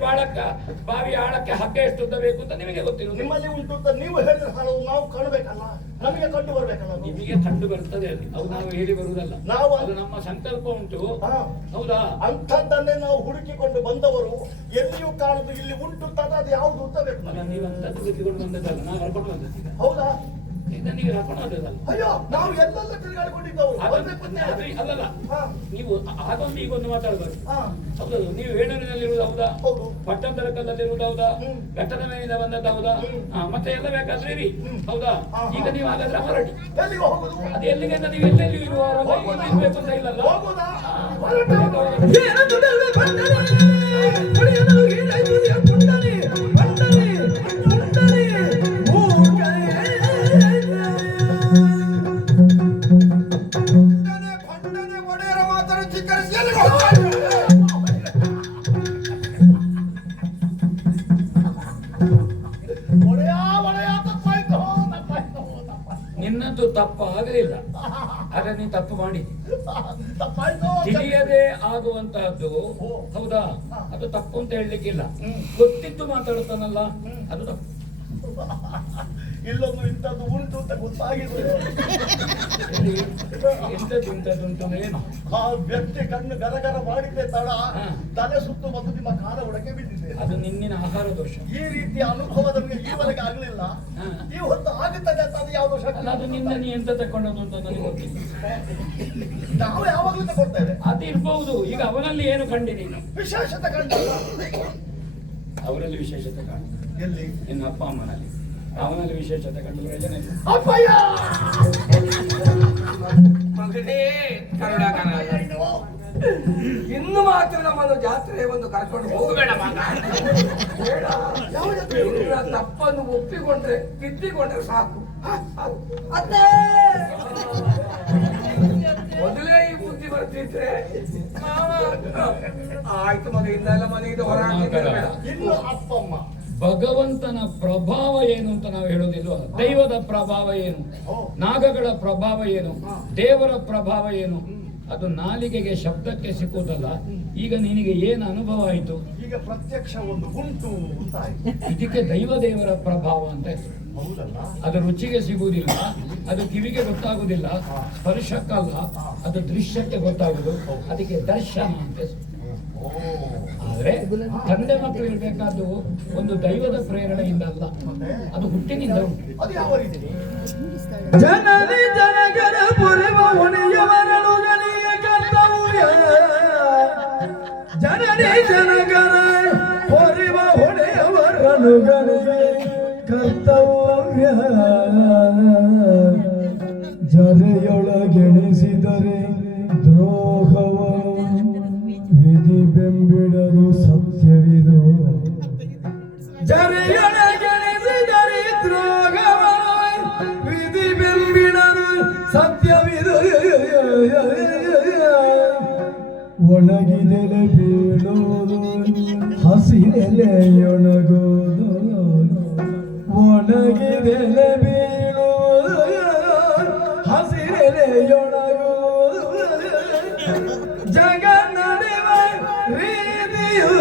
ಬಾವಿ ಆಳಕ್ಕೆ ಹಗ್ಗ ಎಷ್ಟು ಉದ್ದ ಬೇಕು ಅಂತ ನಿಮಗೆ ಗೊತ್ತಿರುವುದು. ನಿಮ್ಮಲ್ಲಿ ಉಂಟು ಅಂತ ನೀವು ಹೇಳಿದ್ರೆ ಸಾಲದು, ನಾವು ಕಾಣಬೇಕಲ್ಲ, ನಮಗೆ ಕಂಡು ಬರ್ಬೇಕಲ್ಲ ಅದು. ನಿಮಗೆ ಕಂಡು ಬರ್ತದೆ ಅಲ್ಲಿ, ಅದು ನಾವು ಹೇಳಿ ಬರುವುದಲ್ಲ. ನಾವು ಅದು ನಮ್ಮ ಸಂಕಲ್ಪ ಉಂಟು. ಹಾ. ಹೌದಾ? ಅಂಥದ್ದನ್ನೇ ನಾವು ಹುಡುಕಿಕೊಂಡು ಬಂದವರು. ಎಲ್ಲಿಯೂ ಕಾಣುದು, ಇಲ್ಲಿ ಉಂಟು ಅಂತ ಅದು ಯಾವುದು ಅಂತ ಬೇಕು ಅಲ್ಲ, ನಮಗೆ. ನೀವು ಅಂತ ಹುಡುಕಿಕೊಂಡು ಬಂದದ್ದಲ್ಲ, ನಾವು ಕರ್ಕೊಂಡು ಬಂದದ್ದು. ಹೌದಾ? ನನಗೆ ಕರ್ಕೊಂಡು ಬಂದದ್ದಲ್ಲ. ಅಯ್ಯೋ, ನಾವು ಎಲ್ಲೆಲ್ಲ ತಿರುಗಾಡಿಕೊಂಡಿದ್ದವರು. ಅಲ್ಲಲ್ಲ, ಹಾ. ನೀವು ಆಗೊಂದು ಈಗೊಂದು ಮಾತಾಡಬಾರ್ದು. ಹಾ. ಹೌದು, ನೀವು ವೇಣೂರಿನಲ್ಲಿರುವುದು ಹೌದಾ? ಹೌದು. ಪಟ್ಟಣದ ಕಲ್ಲಲ್ಲಿರುವುದು ಹೌದಾ? ಹ್ಮ್. ಘಟ್ಟದ ಮೇಲಿಂದ ಬಂದದ್ದು ಹೌದಾ? ಮತ್ತೆ ಎಲ್ಲ ಬೇಕಾದ್ರೆ ಇರಿ. ಹೌದಾ? ಹಾ. ಈಗ ನೀವು ಹಾಗಾದ್ರೆ ಹೊರಟಿ. ಎಲ್ಲಿಗೆ ಹೋಗುದು? ಅದು ಎಲ್ಲಿಗೆ ಅಂತ ನೀವು ಎಲ್ಲೆಲ್ಲಿ ಇರುವವರೆಲ್ಲ ಹೋಗುದಾ? ಇರ್ಬೇಕು ಅಂತ ಇಲ್ಲಲ್ಲ. ಹೋಗುದಾ? ಏನದು ಬಂದರೆ ಹೊಡೆಯಲು ಹೀರೈದುದಿಯ ಪುಂಡನೆ ಬಂದರೆ ಪುಂಡನೆ ಭಂಡನೆ ಒಡೆಯರ ಮಾತನ್ನು ಧಿಕ್ಕರಿಸಿ ಎಲ್ಲಿಗೆ ಒಡೆಯ ಒಡೆಯ ತಪ್ಪಾಯ್ತು, ತಪ್ಪಾಯ್ತು, ತಪ್ಪಾಯ್ತು. ನಿನ್ನದ್ದು ತಪ್ಪು ಆಗಲಿಲ್ಲ, ಆದ್ರೆ ನೀನು ತಪ್ಪು ಮಾಡಿ ತಪ್ಪಾಯ್ತು. ತಿಳಿಯದೆ ಆಗುವಂತಹದ್ದು. ಹೌದಾ? ಅದು ತಪ್ಪು ಅಂತ ಹೇಳಲಿಕ್ಕಿಲ್ಲ. ಗೊತ್ತಿದ್ದು ಮಾತಾಡುತ್ತಾನಲ್ಲ, ಅದು ತಪ್ಪು. ಇಲ್ಲೊಂದು ಇಂಥದ್ದು ಉಂಟು ಅಂತ ಗೊತ್ತಾಗಿದೆ. ಎಂತದ್ದು ಇಂಥದ್ದುಂಟು ಏನು? ಆ ವ್ಯಕ್ತಿ ಕಣ್ಣು ಗರಗರ ಮಾಡಿದ್ರೆ ತಡ, ಹಾ. ತಲೆ ಸುತ್ತು ಬಂದು ನಿಮ್ಮ ಕಾಲ ಒಳಗೆ ಬಿದ್ದಿದೆ. ಅದು ನಿನ್ನಿನ ಆಹಾರ ದೋಷ. ಈ ರೀತಿಯ ಅನುಭವ ನಮಗೆ ಈವರೆಗೆ ಆಗಲಿಲ್ಲ. ಹಾ. ಈ ಹೊತ್ತು ಆಗುತ್ತದೆ ಅಂತ ಅದು ಯಾವುದೋ ಅಲ್ಲ, ಶಕ್ತಿ. ಅದು ನಿನ್ನ ನೀ ಎಂತ ತಕೊಂಡದ್ದು ಅಂತ ನನಗೆ ಗೊತ್ತಿಲ್ಲ. ನಾವು ಯಾವಾಗಲೂ ತಗೊಳ್ತೇವೆ. ಅದು ಇರ್ಬಹುದು. ಈಗ ಅವನಲ್ಲಿ ಏನು ಕಂಡಿ ನೀನು? ವಿಶೇಷತೆ ಕಂಡಿಲ್ಲ. ಅವರಲ್ಲಿ ವಿಶೇಷತೆ ಕಾಣು. ಎಲ್ಲಿ? ನಿನ್ನ ಅಪ್ಪ ಅಮ್ಮನಲ್ಲಿ. ಅವನಲ್ಲಿ ವಿಶೇಷತೆ ಕಂಡು ಪ್ರಯೋಜನ ಇಲ್ಲ. ಅಪ್ಪಯ್ಯ! ಮಗನೇ ಕರುಣಾಕರ, ಇನ್ನು ಮಾತ್ರ ನಮ್ಮನ್ನು ಜಾತ್ರೆಗೆ ಒಂದು ಕರ್ಕೊಂಡು ಹೋಗಬೇಡ ಮಗ. ಬೇಡ. ಯಾವ ಜಾತ್ರೆ? ನಿನ್ನ ತಪ್ಪನ್ನು ಒಪ್ಪಿಕೊಂಡ್ರೆ ತಿದ್ದಿಕೊಂಡ್ರೆ ಸಾಕು. ಅತ್ತೆ ಮೊದಲೇ ಈ ಬುದ್ಧಿ ಬರ್ತಿದ್ರೆ ಆಯ್ತು ಮಗ, ಇನ್ನೆಲ್ಲ ಮನೆಯಿಂದ ಹೊರ ಹಾಕ್ಲಿಕ್ಕೆ ಇನ್ನು ಅಪ್ಪಮ್ಮ. ಭಗವಂತನ ಪ್ರಭಾವ ಏನು ಅಂತ ನಾವು ಹೇಳೋದಿಲ್ವಾ? ದೈವದ ಪ್ರಭಾವ ಏನು, ನಾಗಗಳ ಪ್ರಭಾವ ಏನು, ದೇವರ ಪ್ರಭಾವ ಏನು, ಅದು ನಾಲಿಗೆಗೆ ಶಬ್ದಕ್ಕೆ ಸಿಕ್ಕುವುದಲ್ಲ. ಈಗ ನಿನಗೆ ಏನು ಅನುಭವ ಆಯಿತು? ಈಗ ಪ್ರತ್ಯಕ್ಷ ಒಂದು ಉಂಟು ಅಂತ ಆಯ್ತು. ಇದಕ್ಕೆ ದೈವ ದೇವರ ಪ್ರಭಾವ ಅಂತ ಹೆಸರು. ಹೌದಲ್ಲ? ಅದು ರುಚಿಗೆ ಸಿಗುವುದಿಲ್ಲ, ಅದು ಕಿವಿಗೆ ಗೊತ್ತಾಗುವುದಿಲ್ಲ, ಸ್ಪರ್ಶಕ್ಕಲ್ಲ, ಅದು ದೃಶ್ಯಕ್ಕೆ ಗೊತ್ತಾಗುವುದು. ಅದಕ್ಕೆ ದರ್ಶನ ಅಂತ ಹೆಸರು. ಆದ್ರೆ ತಂದೆ ಮಕ್ಕಳು ಇರಬೇಕಾದ್ದು ಒಂದು ದೈವದ ಪ್ರೇರಣೆಯಿಂದ ಅಲ್ಲ, ಅದು ಹುಟ್ಟಿನಿಂದ ಉಂಟು. ಅದು ಯಾವ ರೀತಿ? ಜನನಿ ಜನಗರ ಪುರಿವ ಹೊಣೆಯವರಳುಗನಿಯ ಕರ್ತವ್ಯ. ಜನನಿ ಜನಗರ ಪುರಿವ ಹೊಣೆಯವರಳುಗನಿಯ ಕರ್ತವ್ಯ. ಜರೆಯೊಳಗೆಣಿಸಿದರೆ ದ್ರೋಹವನ್ನು ವಿಧಿ ಬೆಂಬಿಡದು ಸತ್ಯವಿದು. ಜರೆಯೊಳಗೆಣಿಸಿದರೆ ದ್ರೋಹವನ್ನು ವಿಧಿ ಬೆಂಬಿಡದು ಸತ್ಯವಿದು. ಒಣಗಿದೆಲೆ ಬೀಳೋದು ಹಸಿರೆಲೆಯೊಣಗೋದು. ಒಣಗಿದೆಲೆ ಬೀಳೋದು ಹಸಿರೆಲೆಯೊಣಗೋದು. ಜಗ ನಡೆವ ರೀತಿಯು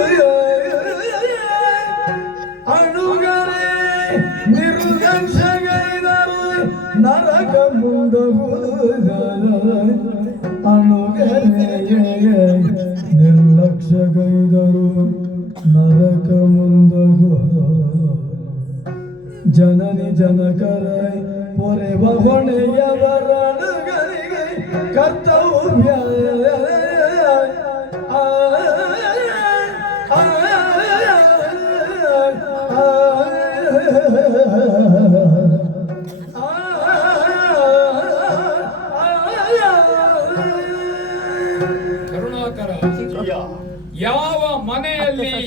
ಅಣುಗರೆ ನಿರ್ಲಕ್ಷ್ಯಗೈದರು ನರಕ ಮುಂದಗುದ. ಅಣುಗರೆ ನಿರ್ಲಕ್ಷ್ಯಗೈದರು ನರಕ ಮುಂದಗುದ. ಜನನಿ ಜನಕರ ಪೊರೆವ ಹೊಣೆಯವರಳುಗರಿಗೆ ಕರ್ತವ್ಯ.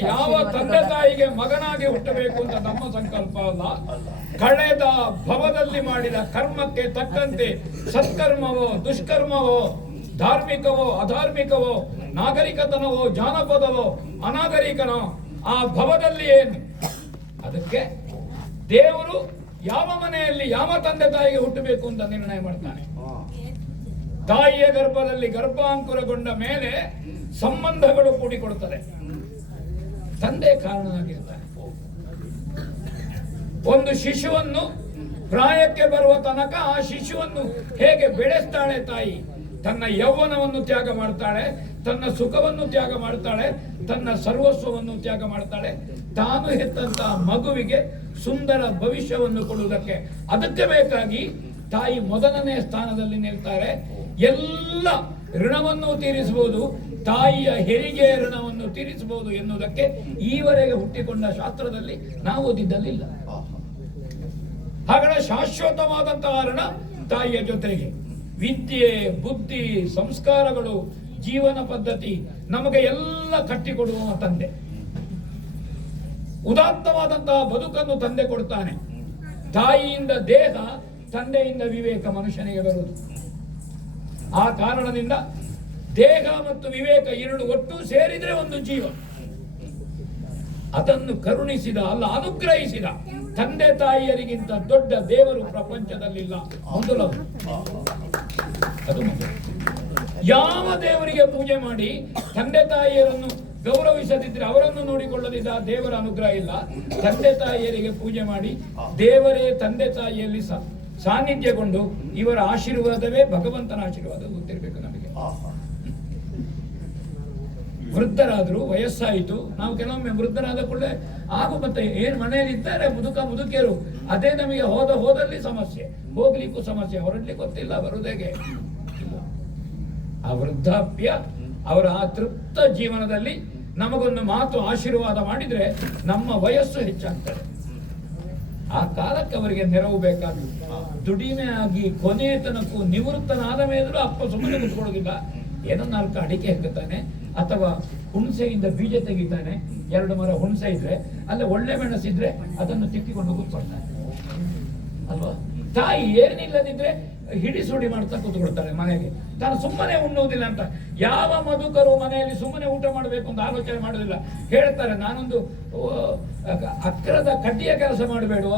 ಯಾವ ತಂದೆ ತಾಯಿಗೆ ಮಗನಾಗಿ ಹುಟ್ಟಬೇಕು ಅಂತ ನಮ್ಮ ಸಂಕಲ್ಪ ಅಲ್ಲ. ಕಳೆದ ಭವದಲ್ಲಿ ಮಾಡಿದ ಕರ್ಮಕ್ಕೆ ತಕ್ಕಂತೆ ಸತ್ಕರ್ಮವೋ ದುಷ್ಕರ್ಮವೋ ಧಾರ್ಮಿಕವೋ ಅಧಾರ್ಮಿಕವೋ ನಾಗರಿಕತನವೋ ಜಾನಪದವೋ ಅನಾಗರಿಕನೋ ಆ ಭವದಲ್ಲಿ ಏನು, ಅದಕ್ಕೆ ದೇವರು ಯಾವ ಮನೆಯಲ್ಲಿ ಯಾವ ತಂದೆ ತಾಯಿಗೆ ಹುಟ್ಟಬೇಕು ಅಂತ ನಿರ್ಣಯ ಮಾಡ್ತಾನೆ. ತಾಯಿಯ ಗರ್ಭದಲ್ಲಿ ಗರ್ಭಾಂಕುರಗೊಂಡ ಮೇಲೆ ಸಂಬಂಧಗಳು ಕೂಡಿಕೊಡುತ್ತದೆ. ತಂದೆ ಕಾರಣನಾಗಿರ್ತಾನೆ. ಒಂದು ಶಿಶುವನ್ನು ಪ್ರಾಯಕ್ಕೆ ಬರುವ ತನಕ ಆ ಶಿಶುವನ್ನು ಹೇಗೆ ಬೆಳೆಸ್ತಾಳೆ ತಾಯಿ, ತನ್ನ ಯೌವನವನ್ನು ತ್ಯಾಗ ಮಾಡ್ತಾಳೆ, ತನ್ನ ಸುಖವನ್ನು ತ್ಯಾಗ ಮಾಡ್ತಾಳೆ, ತನ್ನ ಸರ್ವಸ್ವವನ್ನು ತ್ಯಾಗ ಮಾಡ್ತಾಳೆ, ತಾನು ಹೆತ್ತಂತಹ ಮಗುವಿಗೆ ಸುಂದರ ಭವಿಷ್ಯವನ್ನು ಕೊಡುವುದಕ್ಕೆ. ಅದಕ್ಕೆ ಬೇಕಾಗಿ ತಾಯಿ ಮೊದಲನೇ ಸ್ಥಾನದಲ್ಲಿ ನಿಲ್ತಾರೆ. ಎಲ್ಲ ಋಣವನ್ನು ತೀರಿಸಬಹುದು, ತಾಯಿಯ ಹೆರಿಗೆಯ ಋಣವನ್ನು ತೀರಿಸಬಹುದು ಎನ್ನುವುದಕ್ಕೆ ಈವರೆಗೆ ಹುಟ್ಟಿಕೊಂಡ ಶಾಸ್ತ್ರದಲ್ಲಿ ನಾವು ಓದಿದ್ದಲ್ಲಿಲ್ಲ. ಹಾಗಳ ಶಾಶ್ವತವಾದಂತಹ ಋಣ ತಾಯಿಯ ಜೊತೆಗೆ ವಿದ್ಯೆ, ಬುದ್ಧಿ, ಸಂಸ್ಕಾರಗಳು, ಜೀವನ ಪದ್ಧತಿ ನಮಗೆ ಎಲ್ಲ ಕಟ್ಟಿಕೊಡುವ ತಂದೆ. ಉದಾತ್ತವಾದಂತಹ ಬದುಕನ್ನು ತಂದೆ ಕೊಡ್ತಾನೆ. ತಾಯಿಯಿಂದ ದೇಹ, ತಂದೆಯಿಂದ ವಿವೇಕ ಮನುಷ್ಯನಿಗೆ ಬರುವುದು. ಆ ಕಾರಣದಿಂದ ದೇಹ ಮತ್ತು ವಿವೇಕ ಎರಡು ಒಟ್ಟು ಸೇರಿದ್ರೆ ಒಂದು ಜೀವ. ಅದನ್ನು ಕರುಣಿಸಿದ ಅಲ್ಲ ಅನುಗ್ರಹಿಸಿದ ತಂದೆ ತಾಯಿಯರಿಗಿಂತ ದೊಡ್ಡ ದೇವರು ಪ್ರಪಂಚದಲ್ಲಿಲ್ಲ. ಮೊದಲದು ಅದು ಮೊದಲು. ಯಾವ ದೇವರಿಗೆ ಪೂಜೆ ಮಾಡಿ ತಂದೆ ತಾಯಿಯರನ್ನು ಗೌರವಿಸದಿದ್ರೆ, ಅವರನ್ನು ನೋಡಿಕೊಳ್ಳದಿದ್ದ ದೇವರ ಅನುಗ್ರಹ ಇಲ್ಲ. ತಂದೆ ತಾಯಿಯರಿಗೆ ಪೂಜೆ ಮಾಡಿ ದೇವರೇ ತಂದೆ ತಾಯಿಯಲ್ಲಿ ಸಾನ್ನಿಧ್ಯಗೊಂಡು ಇವರ ಆಶೀರ್ವಾದವೇ ಭಗವಂತನ ಆಶೀರ್ವಾದ ಗೊತ್ತಿರಬೇಕು ನಮಗೆ. ವೃದ್ಧರಾದ್ರು, ವಯಸ್ಸಾಯಿತು, ನಾವು ಕೆಲವೊಮ್ಮೆ ವೃದ್ಧರಾದ ಕೂಡಲೇ ಮತ್ತೆ ಏನ್ ಮನೆಯಲ್ಲಿ ಇದ್ದಾರೆ ಮುದುಕಿಯರು, ಅದೇ ನಮಗೆ ಹೋದಲ್ಲಿ ಸಮಸ್ಯೆ, ಹೋಗ್ಲಿಕ್ಕೂ ಸಮಸ್ಯೆ, ಹೊರಡ್ಲಿಕ್ಕೆ ಗೊತ್ತಿಲ್ಲ, ಬರುವುದೇಗೆ. ಆ ವೃದ್ಧಾಪ್ಯ ಅವರ ಆ ತೃಪ್ತ ಜೀವನದಲ್ಲಿ ನಮಗೊಂದು ಮಾತು ಆಶೀರ್ವಾದ ಮಾಡಿದ್ರೆ ನಮ್ಮ ವಯಸ್ಸು ಹೆಚ್ಚಾಗ್ತದೆ. ಆ ಕಾಲಕ್ಕೆ ಅವರಿಗೆ ನೆರವು ಬೇಕಾದ್ರು. ದುಡಿಮೆ ಆಗಿ ಕೊನೆಯ ತನಕ ನಿವೃತ್ತನಾದ ಮೇಲೂ ಅಪ್ಪ ಸುಮ್ಮನೆ ಕುತ್ಕೊಳ್ಳೋದಿಲ್ಲ. ಏನೋ 4 ಅಡಿಕೆ ಹೆಕ್ಕುತ್ತಾನೆ ಅಥವಾ ಹುಣಸೆಯಿಂದ ಬೀಜ ತೆಗಿತಾನೆ. 2 ಮರ ಹುಣಸೆ ಇದ್ರೆ ಅಲ್ಲ ಒಳ್ಳೆ ಮೆಣಸಿದ್ರೆ ಅದನ್ನು ತಿಕ್ಕಿಕೊಂಡು ಕೂತ್ಕೊಳ್ತಾನೆ ಅಲ್ವಾ. ತಾಯಿ ಏನಿಲ್ಲದಿದ್ರೆ ಹಿಡಿಸುಡಿ ಮಾಡ್ತಾ ಕೂತ್ಕೊಳ್ತಾಳೆ ಮನೆಗೆ. ತಾನು ಸುಮ್ಮನೆ ಉಣ್ಣುವುದಿಲ್ಲ ಅಂತ. ಯಾವ ಮಧುಕರು ಮನೆಯಲ್ಲಿ ಸುಮ್ಮನೆ ಊಟ ಮಾಡಬೇಕು ಅಂತ ಆಲೋಚನೆ ಮಾಡೋದಿಲ್ಲ. ಹೇಳ್ತಾರೆ, ನಾನೊಂದು ಅಕ್ರದ ಕಡ್ಡಿಯ ಕೆಲಸ ಮಾಡಬೇಡುವ,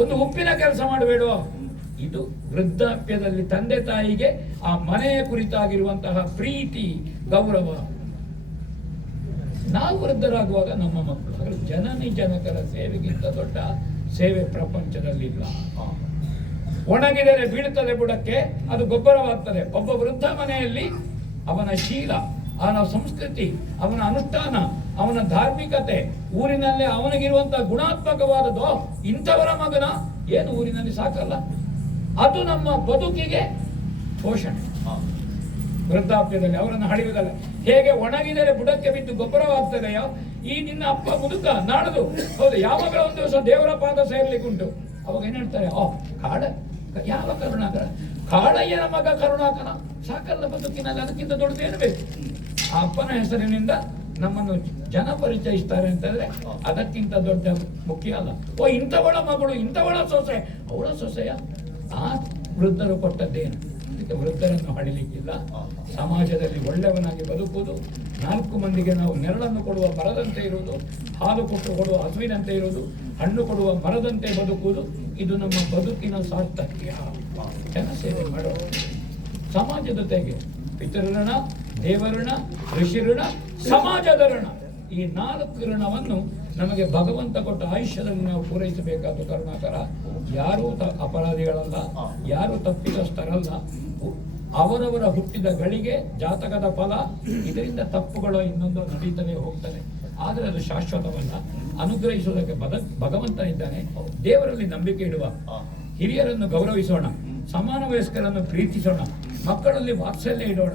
ಒಂದು ಉಪ್ಪಿನ ಕೆಲಸ ಮಾಡಬೇಡುವ. ಇದು ವೃದ್ಧಾಪ್ಯದಲ್ಲಿ ತಂದೆ ತಾಯಿಗೆ ಆ ಮನೆಯ ಕುರಿತಾಗಿರುವಂತಹ ಪ್ರೀತಿ, ಗೌರವ. ನಾವು ವೃದ್ಧರಾಗುವಾಗ ನಮ್ಮ ಮಕ್ಕಳು ಜನನಿ ಜನಕರ ಸೇವೆಗಿಂತ ದೊಡ್ಡ ಸೇವೆ ಪ್ರಪಂಚದಲ್ಲಿಲ್ಲ. ಒಣಗಿದರೆ ಬೀಳುತ್ತದೆ ಬುಡಕ್ಕೆ, ಅದು ಗೊಬ್ಬರವಾಗ್ತದೆ. ಒಬ್ಬ ವೃದ್ಧ ಮನೆಯಲ್ಲಿ ಅವನ ಶೀಲ, ಅವನ ಸಂಸ್ಕೃತಿ, ಅವನ ಅನುಷ್ಠಾನ, ಅವನ ಧಾರ್ಮಿಕತೆ, ಊರಿನಲ್ಲಿ ಅವನಿಗಿರುವಂತಹ ಗುಣಾತ್ಮಕವಾದದ್ದು, ಇಂಥವರ ಮಗನ ಏನು ಊರಿನಲ್ಲಿ ಸಾಕಲ್ಲ, ಅದು ನಮ್ಮ ಬದುಕಿಗೆ ಪೋಷಣೆ. ವೃದ್ಧಾಪ್ಯದಲ್ಲಿ ಅವರನ್ನು ಹಳೆಯುವುದಲ್ಲ. ಹೇಗೆ ಒಣಗಿದರೆ ಬುಡಕ್ಕೆ ಬಿದ್ದು ಗೊಬ್ಬರವಾಗ್ತದೆಯೋ, ಈ ನಿನ್ನ ಅಪ್ಪ ಮುದುಕ ನಾಳದು ಹೌದು ಯಾವಾಗಲೂ ಒಂದು ದಿವಸ ದೇವರ ಪಾದ ಸೇರ್ಲಿಕ್ಕುಂಟು. ಅವಾಗ ಏನ್ ಹೇಳ್ತಾರೆ, ಕಾಡ ಯಾವ ಕರುಣಾಕರ, ಕಾಳಯ್ಯನ ಮಗ ಕರುಣಾಕರ ಸಾಕಲ್ಲ ಬದುಕಿನಲ್ಲಿ, ಅದಕ್ಕಿಂತ ದೊಡ್ಡದೇನು ಬೇಕು. ಆ ಅಪ್ಪನ ಹೆಸರಿನಿಂದ ನಮ್ಮನ್ನು ಜನ ಪರಿಚಯಿಸ್ತಾರೆ ಅಂತಂದ್ರೆ ಅದಕ್ಕಿಂತ ದೊಡ್ಡ ಮುಖ್ಯ ಅಲ್ಲ. ಇಂಥವಳ ಮಗಳು, ಇಂಥವಳ ಸೊಸೆ, ಅವಳ ಸೊಸೆಯ ಆ ವೃದ್ಧರು ಕೊಟ್ಟದ್ದೇನು. ಅದಕ್ಕೆ ವೃದ್ಧರನ್ನು ಹಡಿಲಿಕ್ಕಿಲ್ಲ. ಸಮಾಜದಲ್ಲಿ ಒಳ್ಳೆಯವನಾಗಿ ಬದುಕುವುದು, 4 ಮಂದಿಗೆ ನಾವು ನೆರಳನ್ನು ಕೊಡುವ ಮರದಂತೆ ಇರುವುದು, ಹಾಲು ಕೊಡುವ ಹಸುವಿನಂತೆ ಇರುವುದು, ಹಣ್ಣು ಕೊಡುವ ಮರದಂತೆ ಬದುಕುವುದು, ಇದು ನಮ್ಮ ಬದುಕಿನ ಸಾರ್ಥಕ್ಯ. ಜನಸೇವೆ ಮಾಡುವ ಸಮಾಜದ ಜೊತೆಗೆ ಪಿತೃಋಣ, ದೇವಋಣ, ಋಷಿ ಋಣ, ಸಮಾಜದ ಋಣ, ಈ 4 ಋಣವನ್ನು ನಮಗೆ ಭಗವಂತ ಕೊಟ್ಟ ಆಯುಷ್ಯದಲ್ಲಿ ನಾವು ಪೂರೈಸಬೇಕಾದ ಕರುಣಾಕರ. ಯಾರೂ ಅಪರಾಧಿಗಳಲ್ಲ, ಯಾರು ತಪ್ಪಿತಸ್ಥರಲ್ಲ. ಅವರವರ ಹುಟ್ಟಿದ ಗಳಿಗೆ ಜಾತಕದ ಫಲ, ಇದರಿಂದ ತಪ್ಪುಗಳು ಇನ್ನೊಂದು ನಡೀತದೆ ಹೋಗ್ತದೆ. ಆದರೆ ಅದು ಶಾಶ್ವತವಲ್ಲ. ಅನುಗ್ರಹಿಸುವುದಕ್ಕೆ ಭಗವಂತ ಇದ್ದಾನೆ. ದೇವರಲ್ಲಿ ನಂಬಿಕೆ ಇಡುವ, ಹಿರಿಯರನ್ನು ಗೌರವಿಸೋಣ, ಸಮಾನ ವಯಸ್ಕರನ್ನು ಪ್ರೀತಿಸೋಣ, ಮಕ್ಕಳಲ್ಲಿ ವಾತ್ಸಲ್ಯ ಇಡೋಣ.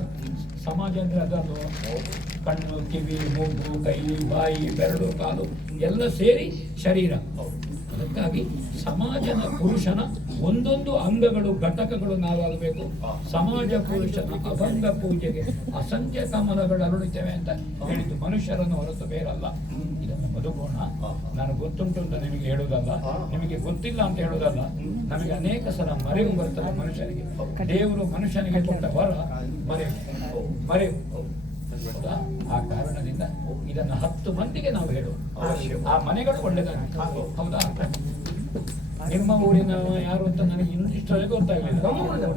ಸಮಾಜ ಅಂದ್ರೆ ಅದನ್ನು ಕಣ್ಣು, ಕಿವಿ, ಮೂಗು, ಕೈ, ಬಾಯಿ, ಬೆರಳು, ಕಾಲು ಎಲ್ಲ ಸೇರಿ ಶರೀರ. ಅದಕ್ಕಾಗಿ ಸಮಾಜದ ಪುರುಷನ ಒಂದೊಂದು ಅಂಗಗಳು ಘಟಕಗಳು ನಾವಾಗಬೇಕು. ಸಮಾಜ ಪುರುಷನ ಅಭಂಗ ಪೂಜೆಗೆ ಅಸಂಖ್ಯ ಕಮಲಗಳು ಅರಳುತ್ತೇವೆ ಅಂತ ಹೇಳಿದ್ದು ಮನುಷ್ಯರನ್ನು ಹೊರತು ಬೇರಲ್ಲ. ಇದನ್ನು ಬದುಕೋಣ. ನಾನು ಗೊತ್ತುಂಟು ಅಂತ ನಿಮಗೆ ಹೇಳುವುದಲ್ಲ, ನಿಮಗೆ ಗೊತ್ತಿಲ್ಲ ಅಂತ ಹೇಳುವುದಲ್ಲ. ನಮಗೆ ಅನೇಕ ಸಲ ಮರೆವು ಬರ್ತದೆ ಮನುಷ್ಯನಿಗೆ. ದೇವರು ಮನುಷ್ಯನಿಗೆ ಕೊಟ್ಟ ವರ ಮರೆವು. ಹೌದಾ? ಆ ಕಾರಣದಿಂದ ಇದನ್ನು 10 ಮಂದಿಗೆ ನಾವು ಹೇಳುವ, ಆ ಮನೆಗಳು ಒಳ್ಳೆದಾಗ್ತದೆ. ಹೌದಾ? ನಿಮ್ಮ ಊರಿನ ಯಾರು ಅಂತ ನನಗೆ ಇಷ್ಟೊಳಗೆ ಗೊತ್ತಾಗಲಿಲ್ಲ.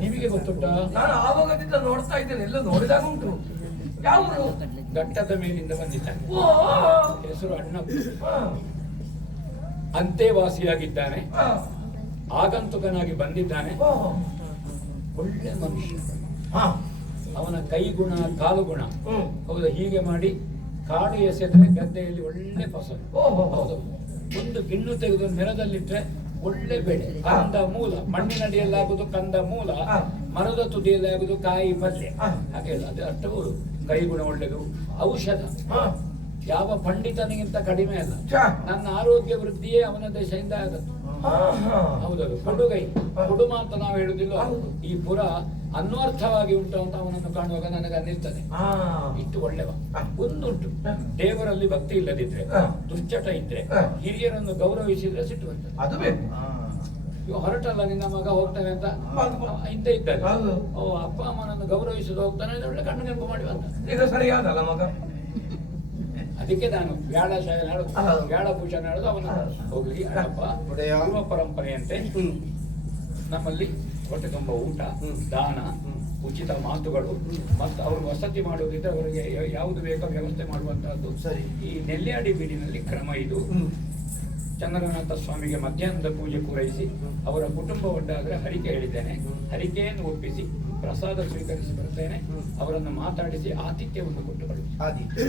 ನಿಮಗೆ ಗೊತ್ತುಂಟಾ? ನಾನು ಆವಾಗದಿಂದ ನೋಡ್ತಾ ಇದ್ದೇನೆ, ಎಲ್ಲ ನೋಡಿದಾಗ ಉಂಟು. ಯಾವ ಊರು? ಘಟ್ಟದ ಮೇಲಿಂದ ಬಂದಿದ್ದಾನೆ. ಓ, ಹೆಸರು ಅಣ್ಣಪ್ಪ. ಹಾ, ಅಂತೆವಾಸಿಯಾಗಿದ್ದಾನೆ. ಹಾ, ಆಗಂತುಕನಾಗಿ ಬಂದಿದ್ದಾನೆ. ಓ, ಒಳ್ಳೆ ಮನುಷ್ಯ. ಹಾ, ಅವನ ಕೈಗುಣ ಕಾಲುಗುಣ. ಹ್ಮ್. ಹೌದು, ಹೀಗೆ ಮಾಡಿ ಕಾಡು ಎಸೆದ್ರೆ ಗದ್ದೆಯಲ್ಲಿ ಒಳ್ಳೆ ಫಸಲು. ಓಹೋ. ಹೌದು, ಒಂದು ಗಿಣ್ಣು ತೆಗೆದು ನೆಲದಲ್ಲಿಟ್ರೆ ಒಳ್ಳೆ ಬೆಳೆ. ಕಂದ ಮೂಲ, ಮಣ್ಣಿನಡಿಯಲ್ಲಾಗುವುದು ಕಂದ ಮೂಲ, ಹಾ. ಮರದ ತುದಿಯಲ್ಲಿ ಆಗುವುದು ಕಾಯಿ ಪಲ್ಯ. ಹಾ. ಹಾಗೆ ಅದು ಅಷ್ಟವು ಕೈಗುಣ ಒಳ್ಳೆದು. ಔಷಧ ಹಾ, ಯಾವ ಪಂಡಿತನಿಗಿಂತ ಕಡಿಮೆ ಅಲ್ಲ. ಛ. ನನ್ನ ಆರೋಗ್ಯ ವೃದ್ಧಿಯೇ ಅವನ ದಶೆಯಿಂದ ಆಗದು. ಹಾ, ಹಾ. ಹೌದದು, ಕೊಡುಗೈ. ಕುಡುಮ ಅಂತ ನಾವು ಹೇಳುದಿಲ್ಲ. ಹೌದು. ಈ ಪುರ ಅನ್ವರ್ಥವಾಗಿ ಉಂಟು ಅಂತ ಅವನನ್ನು ಕಾಣುವಾಗ ನನಗೆ ಅನ್ನಿಸ್ತದೆ. ಹಾ. ಇಷ್ಟು ಒಳ್ಳೆವ. ಹ. ಒಂದುಂಟು, ದೇವರಲ್ಲಿ ಭಕ್ತಿ ಇಲ್ಲದಿದ್ರೆ, ಹ. ದುಶ್ಚಟ ಇದ್ರೆ, ಹ. ಹಿರಿಯರನ್ನು ಗೌರವಿಸಿದ್ರೆ ಸಿಟ್ಟು ಬರ್ತದೆ. ಅದು ಬೇಕು. ಇವ ಹೊರಟಲ್ಲ ನಿನ್ನ ಮಗ ಹೋಗ್ತಾನೆ ಅಂತ ಇಂತ ಇದ್ದಾರೆ. ಹೌದು. ಓ, ಅಪ್ಪ ಅಮ್ಮನನ್ನು ಗೌರವಿಸಿದ ಹೋಗ್ತಾನೆ ಅಂತ ಒಳ್ಳೆ ಕಣ್ಣು ನೆನಪು ಮಾಡಿ ಬಂದ. ಈಗ ಸರಿಯಾದಲ್ಲ ಮಗ? ಅದಕ್ಕೆ ನಾನು ವ್ಯಾಳ ಹೇಳುದು, ಹೌದು. ವ್ಯಾಳ ಪೂಜೆ ಹೇಳುದು ಅವನ ಹೋಗ್ಲಿ ಅಣ್ಣಪ್ಪ. ಪೂರ್ವ ಪರಂಪರೆಯಂತೆ ನಮ್ಮಲ್ಲಿ ಹೊಟ್ಟೆ ತುಂಬ ಊಟ, ದಾನ, ಉಚಿತ ಮಾತುಗಳು, ಮತ್ತು ಅವರು ವಸತಿ ಮಾಡುವುದಿದ್ರೆ ಅವರಿಗೆ ಯಾವುದು ಬೇಕೋ ವ್ಯವಸ್ಥೆ ಮಾಡುವಂತಹದ್ದು. ಸರಿ. ಈ ನೆಲ್ಯಾಡಿ ಬೀಡಿನಲ್ಲಿ ಕ್ರಮ ಇದು. ಚಂದ್ರನಾಥ ಸ್ವಾಮಿಗೆ ಮಧ್ಯಾಹ್ನದ ಪೂಜೆ ಪೂರೈಸಿ ಅವರ ಕುಟುಂಬ ಒಡ್ಡಾದ್ರೆ ಹರಿಕೆ ಹೇಳಿದ್ದೇನೆ. ಹರಿಕೆಯನ್ನು ಒಪ್ಪಿಸಿ ಪ್ರಸಾದ ಸ್ವೀಕರಿಸಿ ಬರ್ತೇನೆ. ಅವರನ್ನು ಮಾತಾಡಿಸಿ ಆತಿಥ್ಯವನ್ನು ಕೊಟ್ಟು ಕಳುಹಿಸಿ. ಆದೀತು.